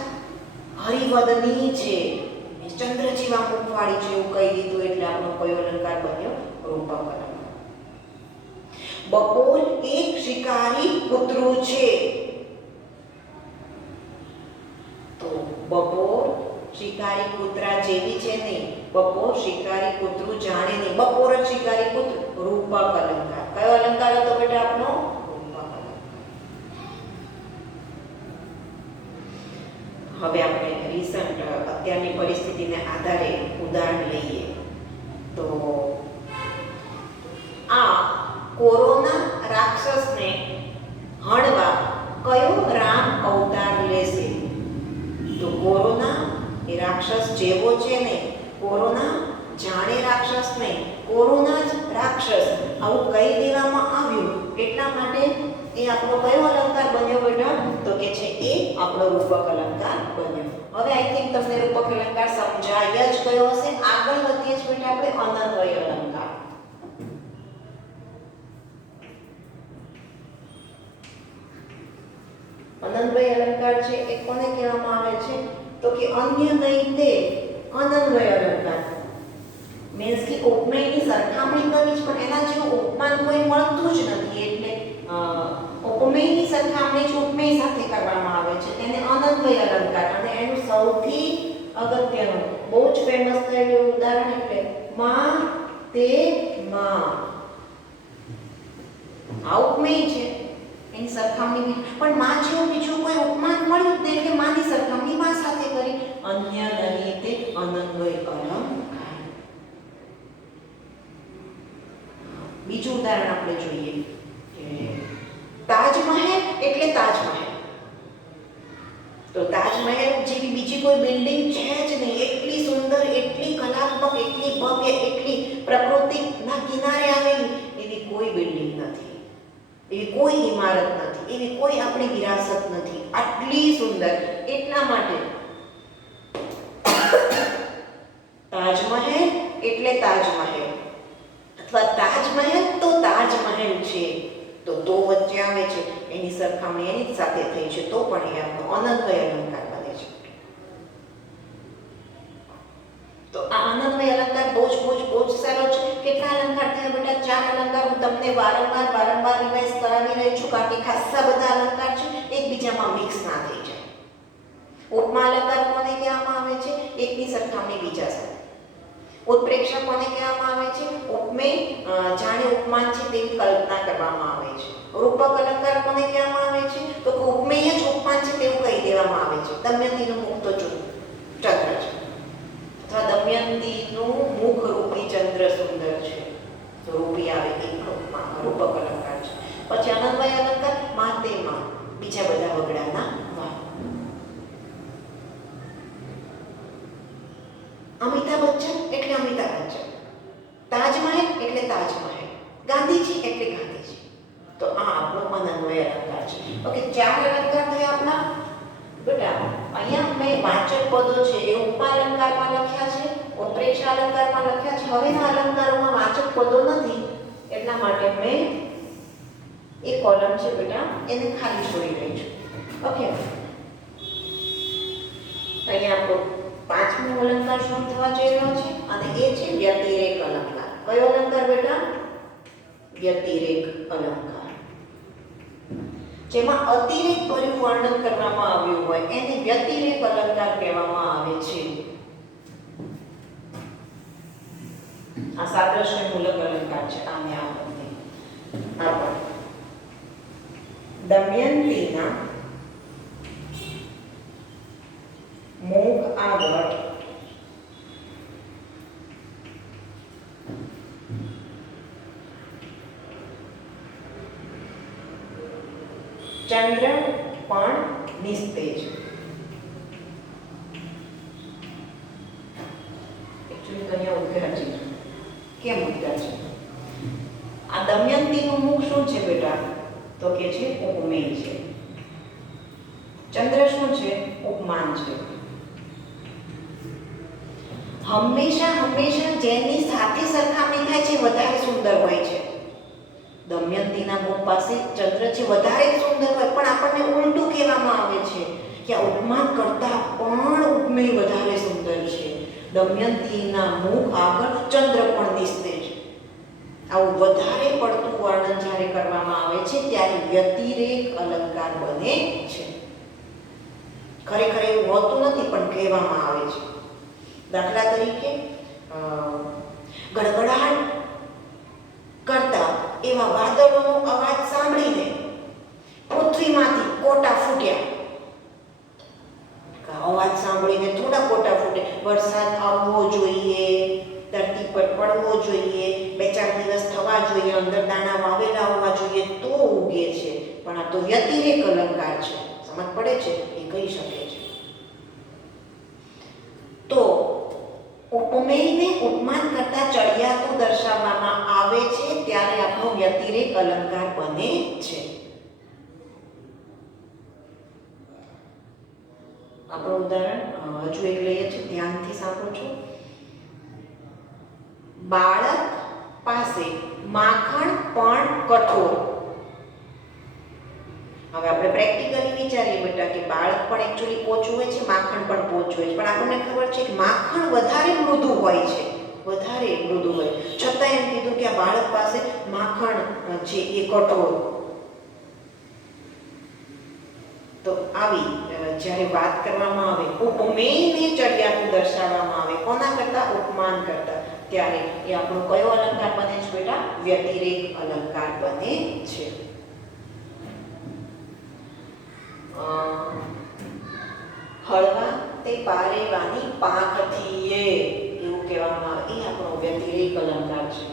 હરિવદની છે, ચંદ્ર જેવા મુખવાળી છે એવું કહી દીધું, એટલે આપણો કયો અલંકાર બન્યો? રૂપક અલંકાર. બપોર એક શિકારી કૂતરું છે, તો બપોર શિકારી કૂતરા જેવી છે નહીં, બપોર શિકારી કૂતરું જાણે નહીં, બપોર જ શિકારી કૂતરું, રૂપક અલંકાર. કયો અલંકાર હતો બેટા આપનો? રૂપક અલંકાર. હવે આપણે રિસન્ટ અત્યારની પરિસ્થિતિને આધારે ઉદાહરણ લઈએ. તો આ કોરોના રાક્ષસને હણવા કયો રામ અવતાર લેશે? તો કોરોના એ રાક્ષસ જેવો છે ને, કોરોના જાણે રાક્ષસ નહીં, કોરોના જ રાક્ષસ, આવું કહી દેવામાં આવ્યું, એટલા માટે એ આપણો કયો અલંકાર બન્યો બેટા? તો કે છે એ આપણો રૂપક અલંકાર બન્યો. હવે આઈ થિંક તમને રૂપક અલંકાર સમજાય જ ગયો હશે. આગળ વધીએ છીએ બેટા આપણે અનન્વય અલંકાર. અનન્વય અલંકાર છે એ કોને કહેવામાં આવે છે? તો કે અન્ય નહીં તે અનન્વય અલંકાર. મીન્સ કે ઉપમેયની સરખામણી કરવી જ, પણ એના જેવું ઉપમાન કોઈ મળતું જ નથી, એટલે ઉપમેયની સરખામણી જ ઉપમેય સાથે કરવામાં આવે છે, તેને અનન્વય અલંકાર. અને એનું સૌથી અગત્યનું બહુ જ ફેમસ થયેલું ઉદાહરણ એટલે માં તે માં. આ ઉપમેય છે, એની સરખામણી, પણ માં જેવું બીજું કોઈ ઉપમાન મળ્યું જ નહીં, એટલે માની સરખામણી માં સાથે કરી. અન્ય નહીં તે અનન્વય અલંકાર. બીજું ઉદાહરણ આપણે જોઈએ કે તાજમહેલ એટલે તાજમહેલ. તો તાજમહેલ જેવી બીજી કોઈ બિલ્ડિંગ છે જ નહીં. એટલી સુંદર, એટલી કલાત્મક, એટલી ભવ્ય, એટલી પ્રકૃતિના કિનારે આવેલી એવી કોઈ બિલ્ડિંગ નથી, એવી કોઈ ઇમારત નથી, એવી કોઈ આપણી વિરાસત નથી આટલી સુંદર. એટલા માટે તાજમહેલ એટલે તાજમહેલ અથવા તાજમહેલ તો તાજમહેલ છે. તો વચ્ચે આવે છે એની સરખામણી એની જ સાથે થઈ છે તો પણ એ આપણો અનન્વય અલંકાર બને છે. તો આ અનન્વય અલંકાર બહુ જ સારો છે. કેટલા અલંકાર થયા બેટા? 4 અલંકાર. હું તમને વારંવાર રિવાઇઝ કરાવી રહી છું કારણ કે ખાસા બધા અલંકાર છે, એકબીજામાં મિક્સ ના થઈ જાય. ઉપમા અલંકાર કોને કહેવામાં આવે છે? એકની સરખામણી બીજા સાથે. ઉત્પ્રેક્ષા કોને કહેવામાં આવે છે? ઉપમેય, જાણે ઉપમાન છે તેવી કલ્પના કરવામાં આવે છે. રૂપક અલંકાર કોને કહેવામાં આવે છે? તો ઉપમેય જ ઉપમાન છે તેવું કહી દેવામાં આવે છે. દમયંતીનું મુખ તો ચંદ્ર છે અથવા દમયંતીનું મુખ રૂપી ચંદ્ર સુંદર છે તો રૂપી આવે એ રૂપક અલંકાર છે. પછી અનન્વય અલંકાર માં બીજા બધા વગડાના વા. અમિતાભ બચ્ચન એટલે અમિતાભ બચ્ચન, તાજમહેલ એટલે તાજમહેલ, ગાંધીજી એટલે ગાંધીજી. તો આ આપણો અનન્વય અલંકાર છે. ઓકે, 4 અલંકાર થયા આપણા બેટા. અહીંયા મેં વાચક પદો છે એ ઉપમા અલંકારમાં લખ્યા છે, ઉત્પ્રેક્ષા અલંકારમાં લખ્યા છે. હવેના અલંકારોમાં વાચક પદો નથી એટલા માટે મેં એક કોલમ છે બેટા એને ખાલી છોડી રહી છું. ઓકે, અહીંયા આપણો 5મો અલંકાર શું થવા જઈ રહ્યો છે અને એ છે વ્યતિરેક અલંકાર. કયો અલંકાર બેટા? વ્યતિરેક અલંકાર. જેમાં અતિરેક ભર્યું વર્ણન કરવામાં આવ્યું હોય એને વ્યતિરેક અલંકાર કહેવામાં આવે છે. આ સાદ્રશ્ય મૂલક અલંકાર છે. આને આપણને દમયંતીના મુખ આગળ ચંદ્ર પણ નિસ્તેજ. એકચ્યુઅલી તો અહીંયા ઉદ્ગાર છે. કેમ ઉદ્ગાર છે? આ દમયંતીનું મુખ શું છે બેટા? તો કે છે ઉપમેય છે. ચંદ્ર શું છે? ઉપમાન છે. હંમેશા જેની સાથે સરખામણી થાય છે વધારે સુંદર હોય છે. દમયંતીના મુખ પાસે ચંદ્ર છે વધારે સુંદર હોય પણ આપણને ઉલટું કહેવામાં આવે છે કે આ ઉપમાન કરતા પણ ઉપમેય વધારે સુંદર છે. દમયંતીના મુખ આગળ ચંદ્ર પણ નિસ્તેજ. આવું વધારે પડતું વર્ણન જ્યારે કરવામાં આવે છે ત્યારે વ્યતિરેક અલંકાર બને છે. ખરેખર એવું હોતું નથી પણ કહેવામાં આવે છે. દાખલા તરીકે ગડગડાટ કરતા એવા વાદળોનો અવાજ સાંભળીને પૃથ્વીમાંથી કોટા ફૂટ્યા. અવાજ સાંભળીને થોડા કોટા ફૂટે. વરસાદ આવવો જોઈએ, ધરતી પર પડવો જોઈએ, 2-4 દિવસ થવા જોઈએ, અંદર દાણા વાવેલા હોવા જોઈએ તો ઉગે છે. પણ આ તો વ્યતિરેક અલંકાર છે. સમજ પડે છે? એ કહી શકે છે. તો ઉપમેયને ઉપમાન કરતા ચડિયાતું દર્શાવવામાં આવે છે ત્યારે આપણો વ્યતિરેક અલંકાર બને છે. આપણું ઉદાહરણ હજુ એક લઈએ છીએ, ધ્યાનથી સાંભળજો. બાળક પાસે માખણ પણ કઠોર. હવે આપણે પ્રેક્ટિકલી વિચારીએ બેટા કે બાળક પણ એકચ્યુઅલી પોચું હોય છે, માખણ પણ પોચું હોય છે. પણ આપણને ખબર છે કે માખણ વધારે મૃદુ હોય છે, વધારે મૃદુ હોય. છતાં એમ કીધું કે આ બાળક પાસે માખણ છે એ કઠોર. તો આવી જ્યારે વાત કરવામાં આવે, ઉપમેયને ચડિયાતું દર્શાવવામાં આવે કોના કરતા? ઉપમાન કરતા, ત્યારે એ આપણો કયો અલંકાર બને છે બેટા? વ્યતિરેક અલંકાર બને છે. હળવા તે પારેવાની પાંખથી એવું કહેવામાં આવે. એ આપણો વ્યતિરેક અલંકાર છે.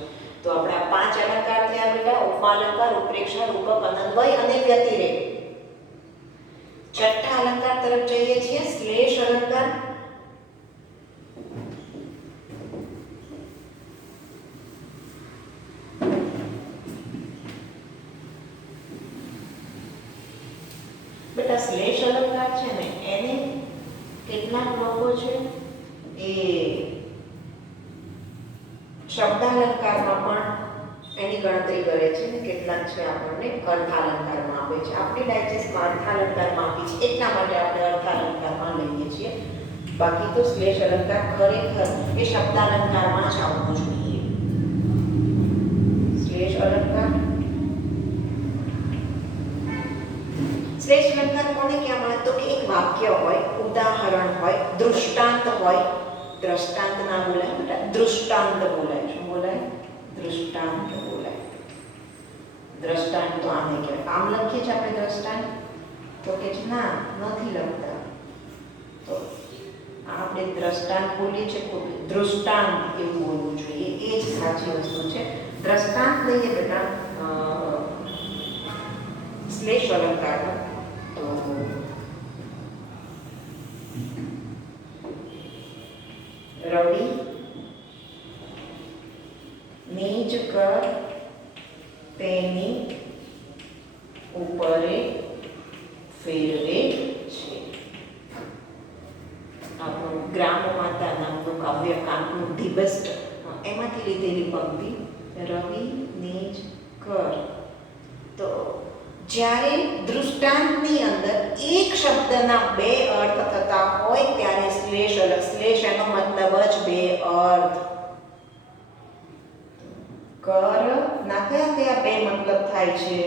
તો આપણા 5 અલંકાર થયા બેટા: ઉપમા અલંકાર, ઉત્પ્રેક્ષા, રૂપક, અનન્વય અને વ્યતિરેક. છઠ્ઠા અલંકાર તરફ જઈએ છીએ, શ્લેષ અલંકાર. બેટા શ્લેષ અલંકાર છે ને, એને કેટલાક લોકો છે એ શબ્દાલંકારમાં પણ એની ગણતરી કરે છે ને કેટલાક છે આપણને અર્થાલંકારમાં આપે છે. આપણી ડાયજેસ્ટમાં અર્થાલંકારમાં આપી છે, એટલા માટે આપણે અર્થાલંકારમાં લઈએ છીએ. બાકી તો શ્લેષ અલંકાર ખરેખર એ શબ્દાલંકારમાં જ આવવું જોઈએ. શ્લેષ અલંકાર, શ્લેષ અલંકાર કોને કહેવામાં આવે? તો કે એક વાક્ય હોય, ઉદાહરણ હોય, દૃષ્ટાંત હોય. દ્રષ્ટાંત ના બોલાય બેટા, દૃષ્ટાંત બોલાય. શું બોલાય? દૃષ્ટાંત બોલાય. દ્રષ્ટાંત તો આને કહેવાય. આમ લખીએ છીએ આપણે દ્રષ્ટાંત, તો કે ના, નથી લખતા. તો આપણે દ્રષ્ટાંત બોલીએ છીએ, દૃષ્ટાંત એવું બોલવું જોઈએ. એ જ સાચી વસ્તુ છે. દ્રષ્ટાંત લઈએ બેટા શ્લેષ અલંકારનો. તો રવિ નીજ કર તેની ઉપરે ફેરવે છે. આપણું ગ્રામ માતા નામનું કાવ્ય કાંતનું ધિબસ્ટ, એમાંથી લીધેલી પંક્તિ. રવિ નીજ કર. તો જ્યારે દૃષ્ટાંતની અંદર એક શબ્દના 2 અર્થ થતા હોય ત્યારે શ્લેષ એનો મતલબ જ 2 અર્થ. કર ના કયા કયા 2 મતલબ થાય છે?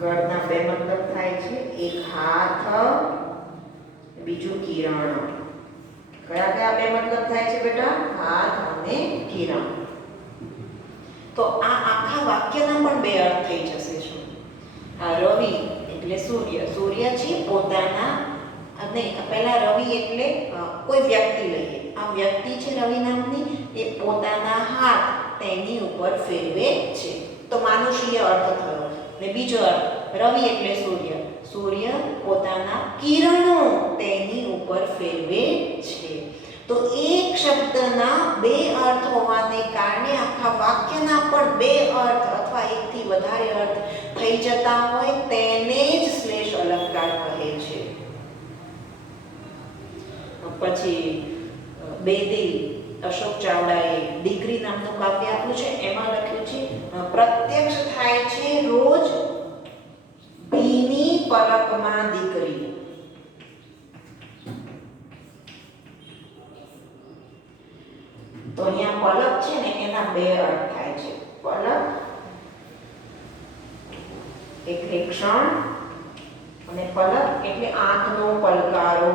કરના 2 મતલબ થાય છે. એક હાથ, બીજું કિરણ. કયા કયા 2 મતલબ થાય છે બેટા? હાથ અને કિરણ. તો આ આખા વાક્યના પણ 2 અર્થ થઈ જશે. શું? આ રવિ એટલે સૂર્ય. સૂર્ય છે પોતાના, અને પહેલા રવિ એટલે કોઈ વ્યક્તિ લઈએ. આ વ્યક્તિ છે રવિ નામની, એ પોતાના હાથ તેની ઉપર ફેરવે છે. તો માનુષીય અર્થ થયો. ને બીજો અર્થ, રવિ એટલે સૂર્ય. સૂર્ય પોતાના કિરણો તેની ઉપર ફેરવે છે. તો એક શબ્દના 2 અર્થ હોવાને કારણે આખા વાક્યના પણ 2 અર્થ અથવા એકથી વધારે અર્થ થઈ જતા હોય તેને જ શ્લેષ અલંકાર કહે છે. પછી બેદી અશોક ચાવડાએ દીકરી નામનું કાવ્ય આપ્યું છે. એમાં લખ્યું છે, પ્રત્યક્ષ થાય છે રોજ ભીની પલકમાં દીકરી. તો અહીંયા પલક છે ને, એના 2 અર્થ થાય છે. પલક એટલે ક્ષણ, અને પલક એટલે આંખનો પલકારો.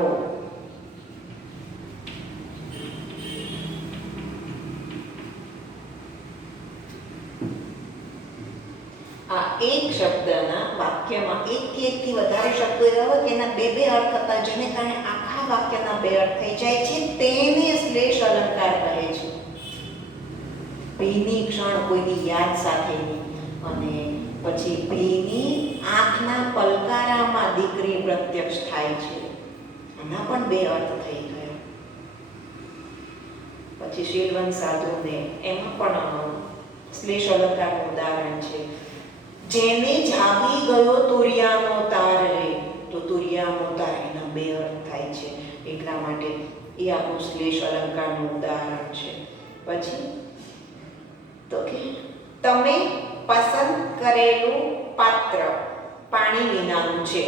આ એક શબ્દના વાક્યમાં એકથી વધારે શબ્દો એવા હોય કે એના 2 અર્થ થતા, જેને કારણે આખા વાક્યના 2 અર્થ થઈ જાય છે, તેને શ્લેષ અલંકાર કહે છે. ભીની ક્ષણ કોઈની યાદ સાથેની, અને પછી ભીની આંખના પલકારામાં દીકરી પ્રત્યક્ષ થાય છે. એના પણ 2 અર્થ થઈ ગયા. પછી શીલવંત સાધુને, એમાં પણ શ્લેષ અલંકારનું ઉદાહરણ છે. જેને જાગી ગયો તુરિયાનો તાર રે. તો તુરિયાનો તાર, એના 2 અર્થ થાય છે. એટલા માટે એ આપણું શ્લેષ અલંકારનું ઉદાહરણ છે. પછી તો કે તમે પસંદ કરેલું પાત્ર પાણી વિનાનું છે.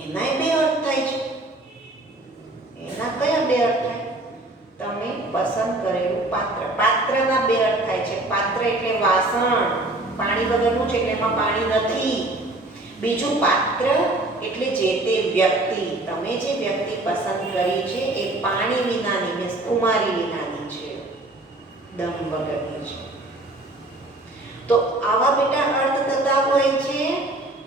એના 2 અર્થ થાય છે. એના કયા 2 અર્થ થાય? તમે પસંદ કરેલું પાત્ર, પાત્રના 2 અર્થ થાય છે. પાત્ર એટલે વાસણ, પાણી વગરનું છે એટલે એમાં પાણી નથી. બીજું પાત્ર એટલે જે તે વ્યક્તિ. તમે જે વ્યક્તિ પસંદ કરી છે એ પાણી વિનાની, મીન્સ કુમારી વિનાની છે, દમ વગરની છે. તો આવા બેટા અર્થ થતા થતા હોય છે,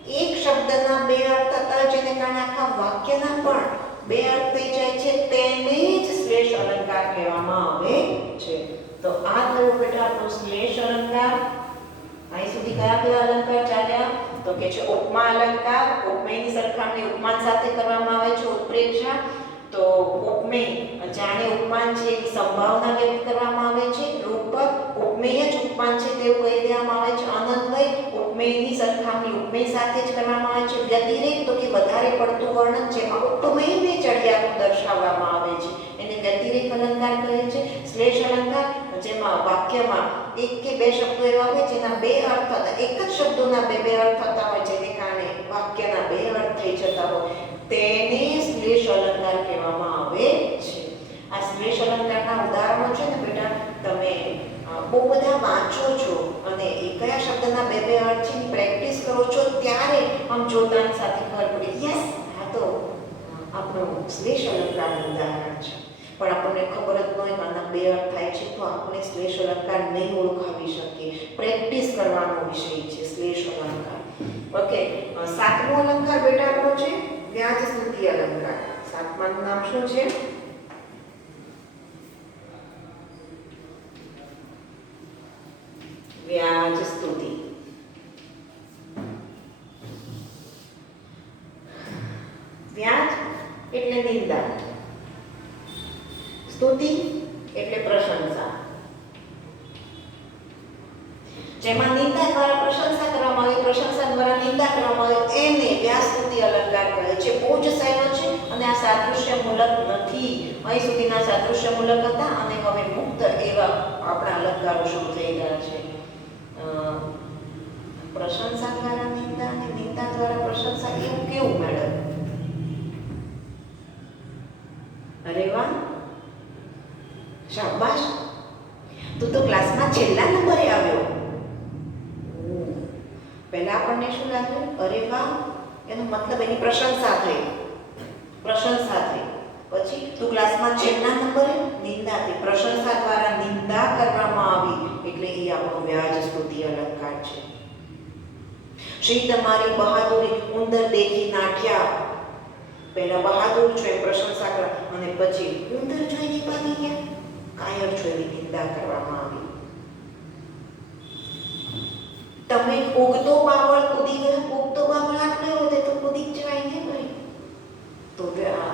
એક શબ્દના બે અર્થ થતા હોય જેને કારણે આખા વાક્યના પણ બે અર્થ થઈ જાય છે, તેને જ શ્લેષ અલંકાર કહેવામાં આવે છે. તો આ થયો બેટા આપણો શ્લેષ અલંકાર. અહીં સુધી કયા કયા અલંકાર ચાલ્યા? તો કે છે ઉપમા અલંકાર, ઉપમેયની સરખામણી ઉપમાન સાથે કરવામાં આવે છે, ઉત્પ્રેક્ષા. તો ઉપમેય જાણે ઉપમાન છે એવી સંભાવના વ્યક્ત કરવામાં આવે છે, રૂપક ઉપમેય જ ઉપમાન છે તેવું કહી દેવામાં આવે છે, અનન્વય ઉપમેયની સરખામણી ઉપમેય સાથે જ કરવામાં આવે છે, વ્યતિરેક તો કે વધારે પડતું વર્ણન જેમાં ઉપમેયને ચડિયાતું દર્શાવવામાં આવે છે એને વ્યતિરેક અલંકાર કહે છે. શ્લેષ અલંકાર જેમાં વાક્યમાં એક કે બે શબ્દો એવા હોય જેના બે અર્થ થતા, એક જ શબ્દોના બે અર્થ થતા હોય જેને કારણે વાક્યના બે અર્થ થઈ જતા હોય તેને શ્લેષ અલંકાર કહેવામાં આવે છે. આ શ્લેષ અલંકારના ઉદાહરણો છે ને બેટા તમે બહુ બધા વાંચો છો અને એ કયા શબ્દના બે અર્થ છે પ્રેક્ટિસ કરો છો ત્યારે આમ જોતાની સાથે ખબર પડી યસ આ તો આપણું શ્લેષ અલંકારનું ઉદાહરણ છે. પણ આપણને ખબર જ ન હોય કે આના બે અર્થ થાય છે તો આપણે શ્લેષ અલંકાર નહીં ઓળખાવી શકીએ. પ્રેક્ટિસ કરવાનો વિષય છે શ્લેષ અલંકાર. ઓકે, સાતમો અલંકાર બેટા આપણો છે વ્યાજ સ્તુતિ અલંકાર. સાતમાનું નામ શું છે? વ્યાજ સ્તુતિ. વ્યાજ એટલે નિંદા, સ્તુતિ એટલે પ્રશંસા. જેમાં નિંદા દ્વારા પ્રશંસા કરવામાં આવે, પ્રશંસા દ્વારા નિંદા કરવામાં આવે એને વ્યાજ સ્તુતિ અલંકાર કહે છે. બહુ જ સહેલો છે અને આ સાદૃશ્યમૂલક નથી. અહીં સુધીના સાદૃશ્યમૂલક હતા અને હવે મુક્ત એવા આપણા અલંકારો શરૂ થઈ ગયા છે. પ્રશંસા દ્વારા નિંદા અને નિંદા દ્વારા પ્રશંસા એવું કેવું મેડમ? અરે વાહ, શાબાશ, તું તો ક્લાસમાં છેલ્લા નંબરે આવ્યો. પહેલા આપણને શું લાગ્યું? અરે વાહ, એનો મતલબ એની પ્રશંસા થઈ, પ્રશંસા થઈ. પછી તું ક્લાસમાં છેલ્લા નંબરે, નિંદાથી પ્રશંસા દ્વારા નિંદા કરવામાં આવી એટલે એ આપણો વ્યાજ સ્તુતિ અલંકાર છે. શ્રી તમારી બહાદુરી ઉંદર દેખી નાઠ્યા. પહેલા બહાદુર છો એ પ્રશંસા કર અને પછી ઉંદર જોઈને ભાગી ગયા, કાયર છો એવી નિંદા કરવામાં આવી. તમે ઉગતો બાવળ કૂદી ગયા, ઉગતો બાવળ આટલો હોતે તો કૂદી જવાય ને ભાઈ. તો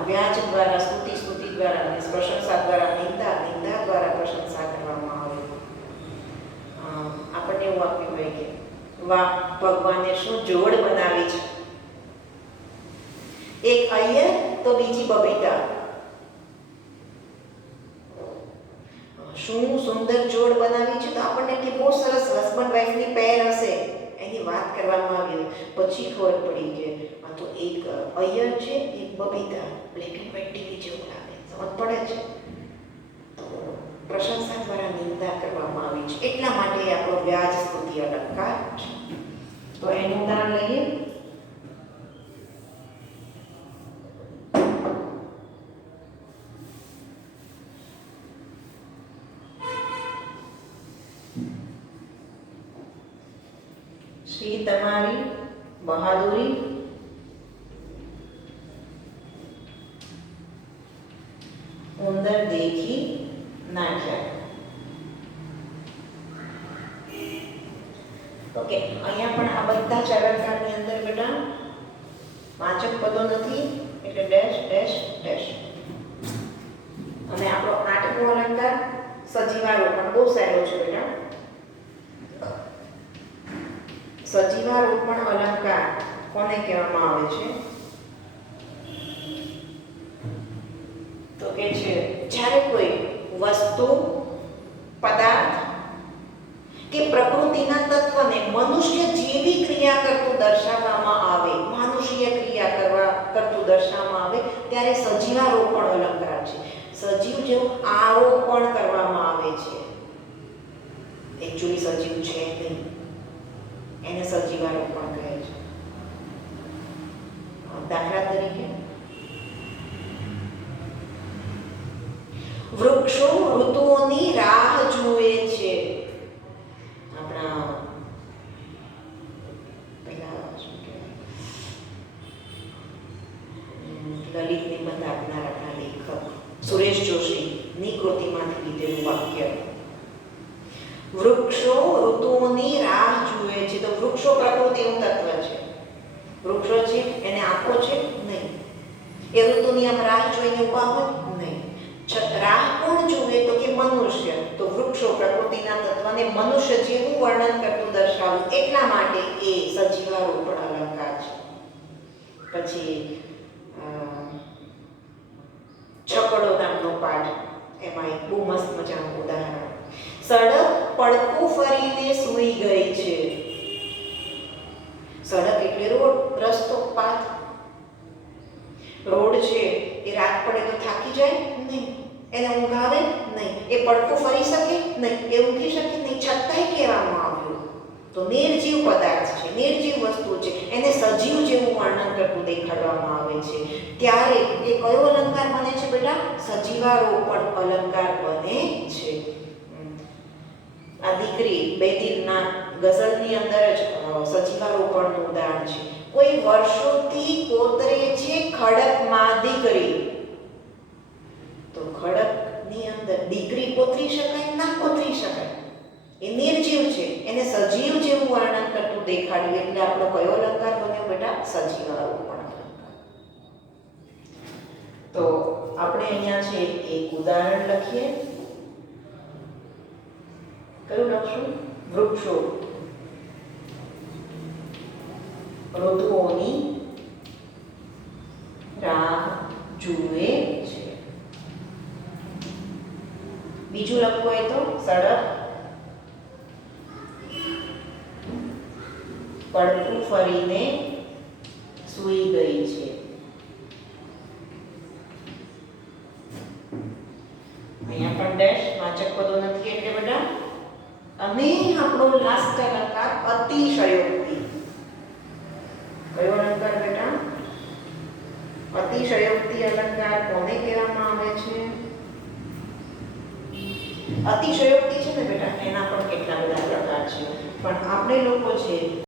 વ્યાજ દ્વારા સ્તુતિ, સ્તુતિ દ્વારા પ્રશંસા દ્વારા નિંદા, નિંદા દ્વારા પ્રશંસા કરવામાં આવે. આપણને એવું આપ્યું હોય કે વાહ, ભગવાને શું જોડ બનાવી છે. એક અય્યર તો બીજી બબીતા. શું સુંદર જોડ બનાવી છે. તો આપણને કે બહુ સરસ હસબન્ડ વાઈફની પેર હશે એની વાત કરવામાં આવી. પછી ખબર પડી કે આ તો એક અય્યર છે, એક Babita. Black and white TV જેવું લાગે, સમજ પડે છે. તો પ્રશંસા દ્વારા નિંદા કરવામાં આવી છે એટલા માટે આપણો વ્યાજ સ્તુતિ અલંકાર છે. તો એનું ઉદાહરણ લઈએ. શ્રી તમારી બહાદુરી ઉંદર દેખી નાખ્યા. ઓકે, અહીંયા પણ આ બધા જ અલંકારની અંદર બેટા વાચક પદો નથી એટલે ડેશ ડેશ ડેશ. અને આપણો આઠમો અલંકાર સજીવારોપણ. બહુ સહેલો છે બેટા. સજીવારોપણ અલંકાર કોને કહેવામાં આવે છે? તો કે છે જ્યારે કોઈ વસ્તુ, પદાર્થ કે પ્રકૃતિના તત્વને મનુષ્ય જેવી ક્રિયા કરતું દર્શાવવામાં આવે, માનુષીય ક્રિયા કરતું દર્શાવવામાં આવે ત્યારે સજીવારોપણ અલંકાર છે. સજીવ જેવું આરોપણ કરવામાં આવે છે. એકચ્યુઅલી સજીવ છે નહીં, એને સજીવારોપણ કહે છે. દાખલા તરીકે વૃક્ષો ઋતુઓની રાહ જુએ છે. આપણા લલિત નિબંધ આપનાર આપણા લેખક સુરેશ જોશીની કૃતિમાંથી લીધેલું વાક્ય. વૃક્ષો ઋતુઓની રાહ જુએ છે. તો વૃક્ષો પ્રકૃતિનું તત્વ છે. વૃક્ષો છે એને આંખો છે નહીં. એ ઋતુની આમ રાહ જોઈને ઊભા હોય નહીં. રાહ કોણ જુએ તો કે મનુષ્ય. તો વૃક્ષો પ્રકૃતિના તત્વને મનુષ્ય જેવું વર્ણન કરતું દર્શાવ્યું એટલા માટે એ સજીવારોપણ અલંકાર છે. પછી છકડો નામનો પાઠ, એમાં એક બહુ મસ્ત મજાનું ઉદાહરણ. સડક પડખું ફરીને સૂઈ ગઈ છે. સડક એટલે રોડ, રસ્તો, પાથ. રોડ છે એ રાત પડે તો થાકી જાય નહીં, એને ઊંઘ આવે નહીં, એ પડખું ફરી શકે નહીં, એ ઊંઘી શકે નહીં. છતાંય કહેવામાં આવ્યું તો નિર્જીવ પદાર્થ છે, નિર્જીવ વસ્તુ છે, એને સજીવ જેવું વર્ણન કરતું દેખાડવામાં આવે છે. ત્યારે એ કયો અલંકાર બને છે બેટા? સજીવારોપણ અલંકાર બને છે. આ દીકરી બેદિલના ગઝલની અંદર જ સજીવારોપણનું ઉદાહરણ છે. કોઈ વર્ષોથી કોતરે છે ખડકમાં દીકરી. તો ખડકની અંદર દીકરી કોતરી શકાય? ના કોતરી શકાય. એ નિર્જીવ છે, એને સજીવ જેવું વર્ણન કરતું દેખાડ્યું એટલે આપણો કયો અલંકાર બન્યો બેટા? સજીવારોપણ અલંકાર. તો આપણે અહીંયા છે એક ઉદાહરણ લખીએ. કયું લખશું? વૃક્ષો ઋતુઓની રાહ જુએ છે. બીજું લખવું હોય તો સડક પડખું ફરીને સૂઈ ગઈ છે. અહીંયા પણ ડેશ વાચક પદો નથી એટલે બેટા. અને આપણો લાસ્ટ અલંકાર અતિશયોક્તિ. કયો અલંકાર બેટા? અતિશયોક્તિ અલંકાર કોને કહેવામાં આવે છે? અતિશયોક્તિ છે ને બેટા, એના પણ કેટલા બધા પ્રકાર છે, પણ આપણે લોકો છે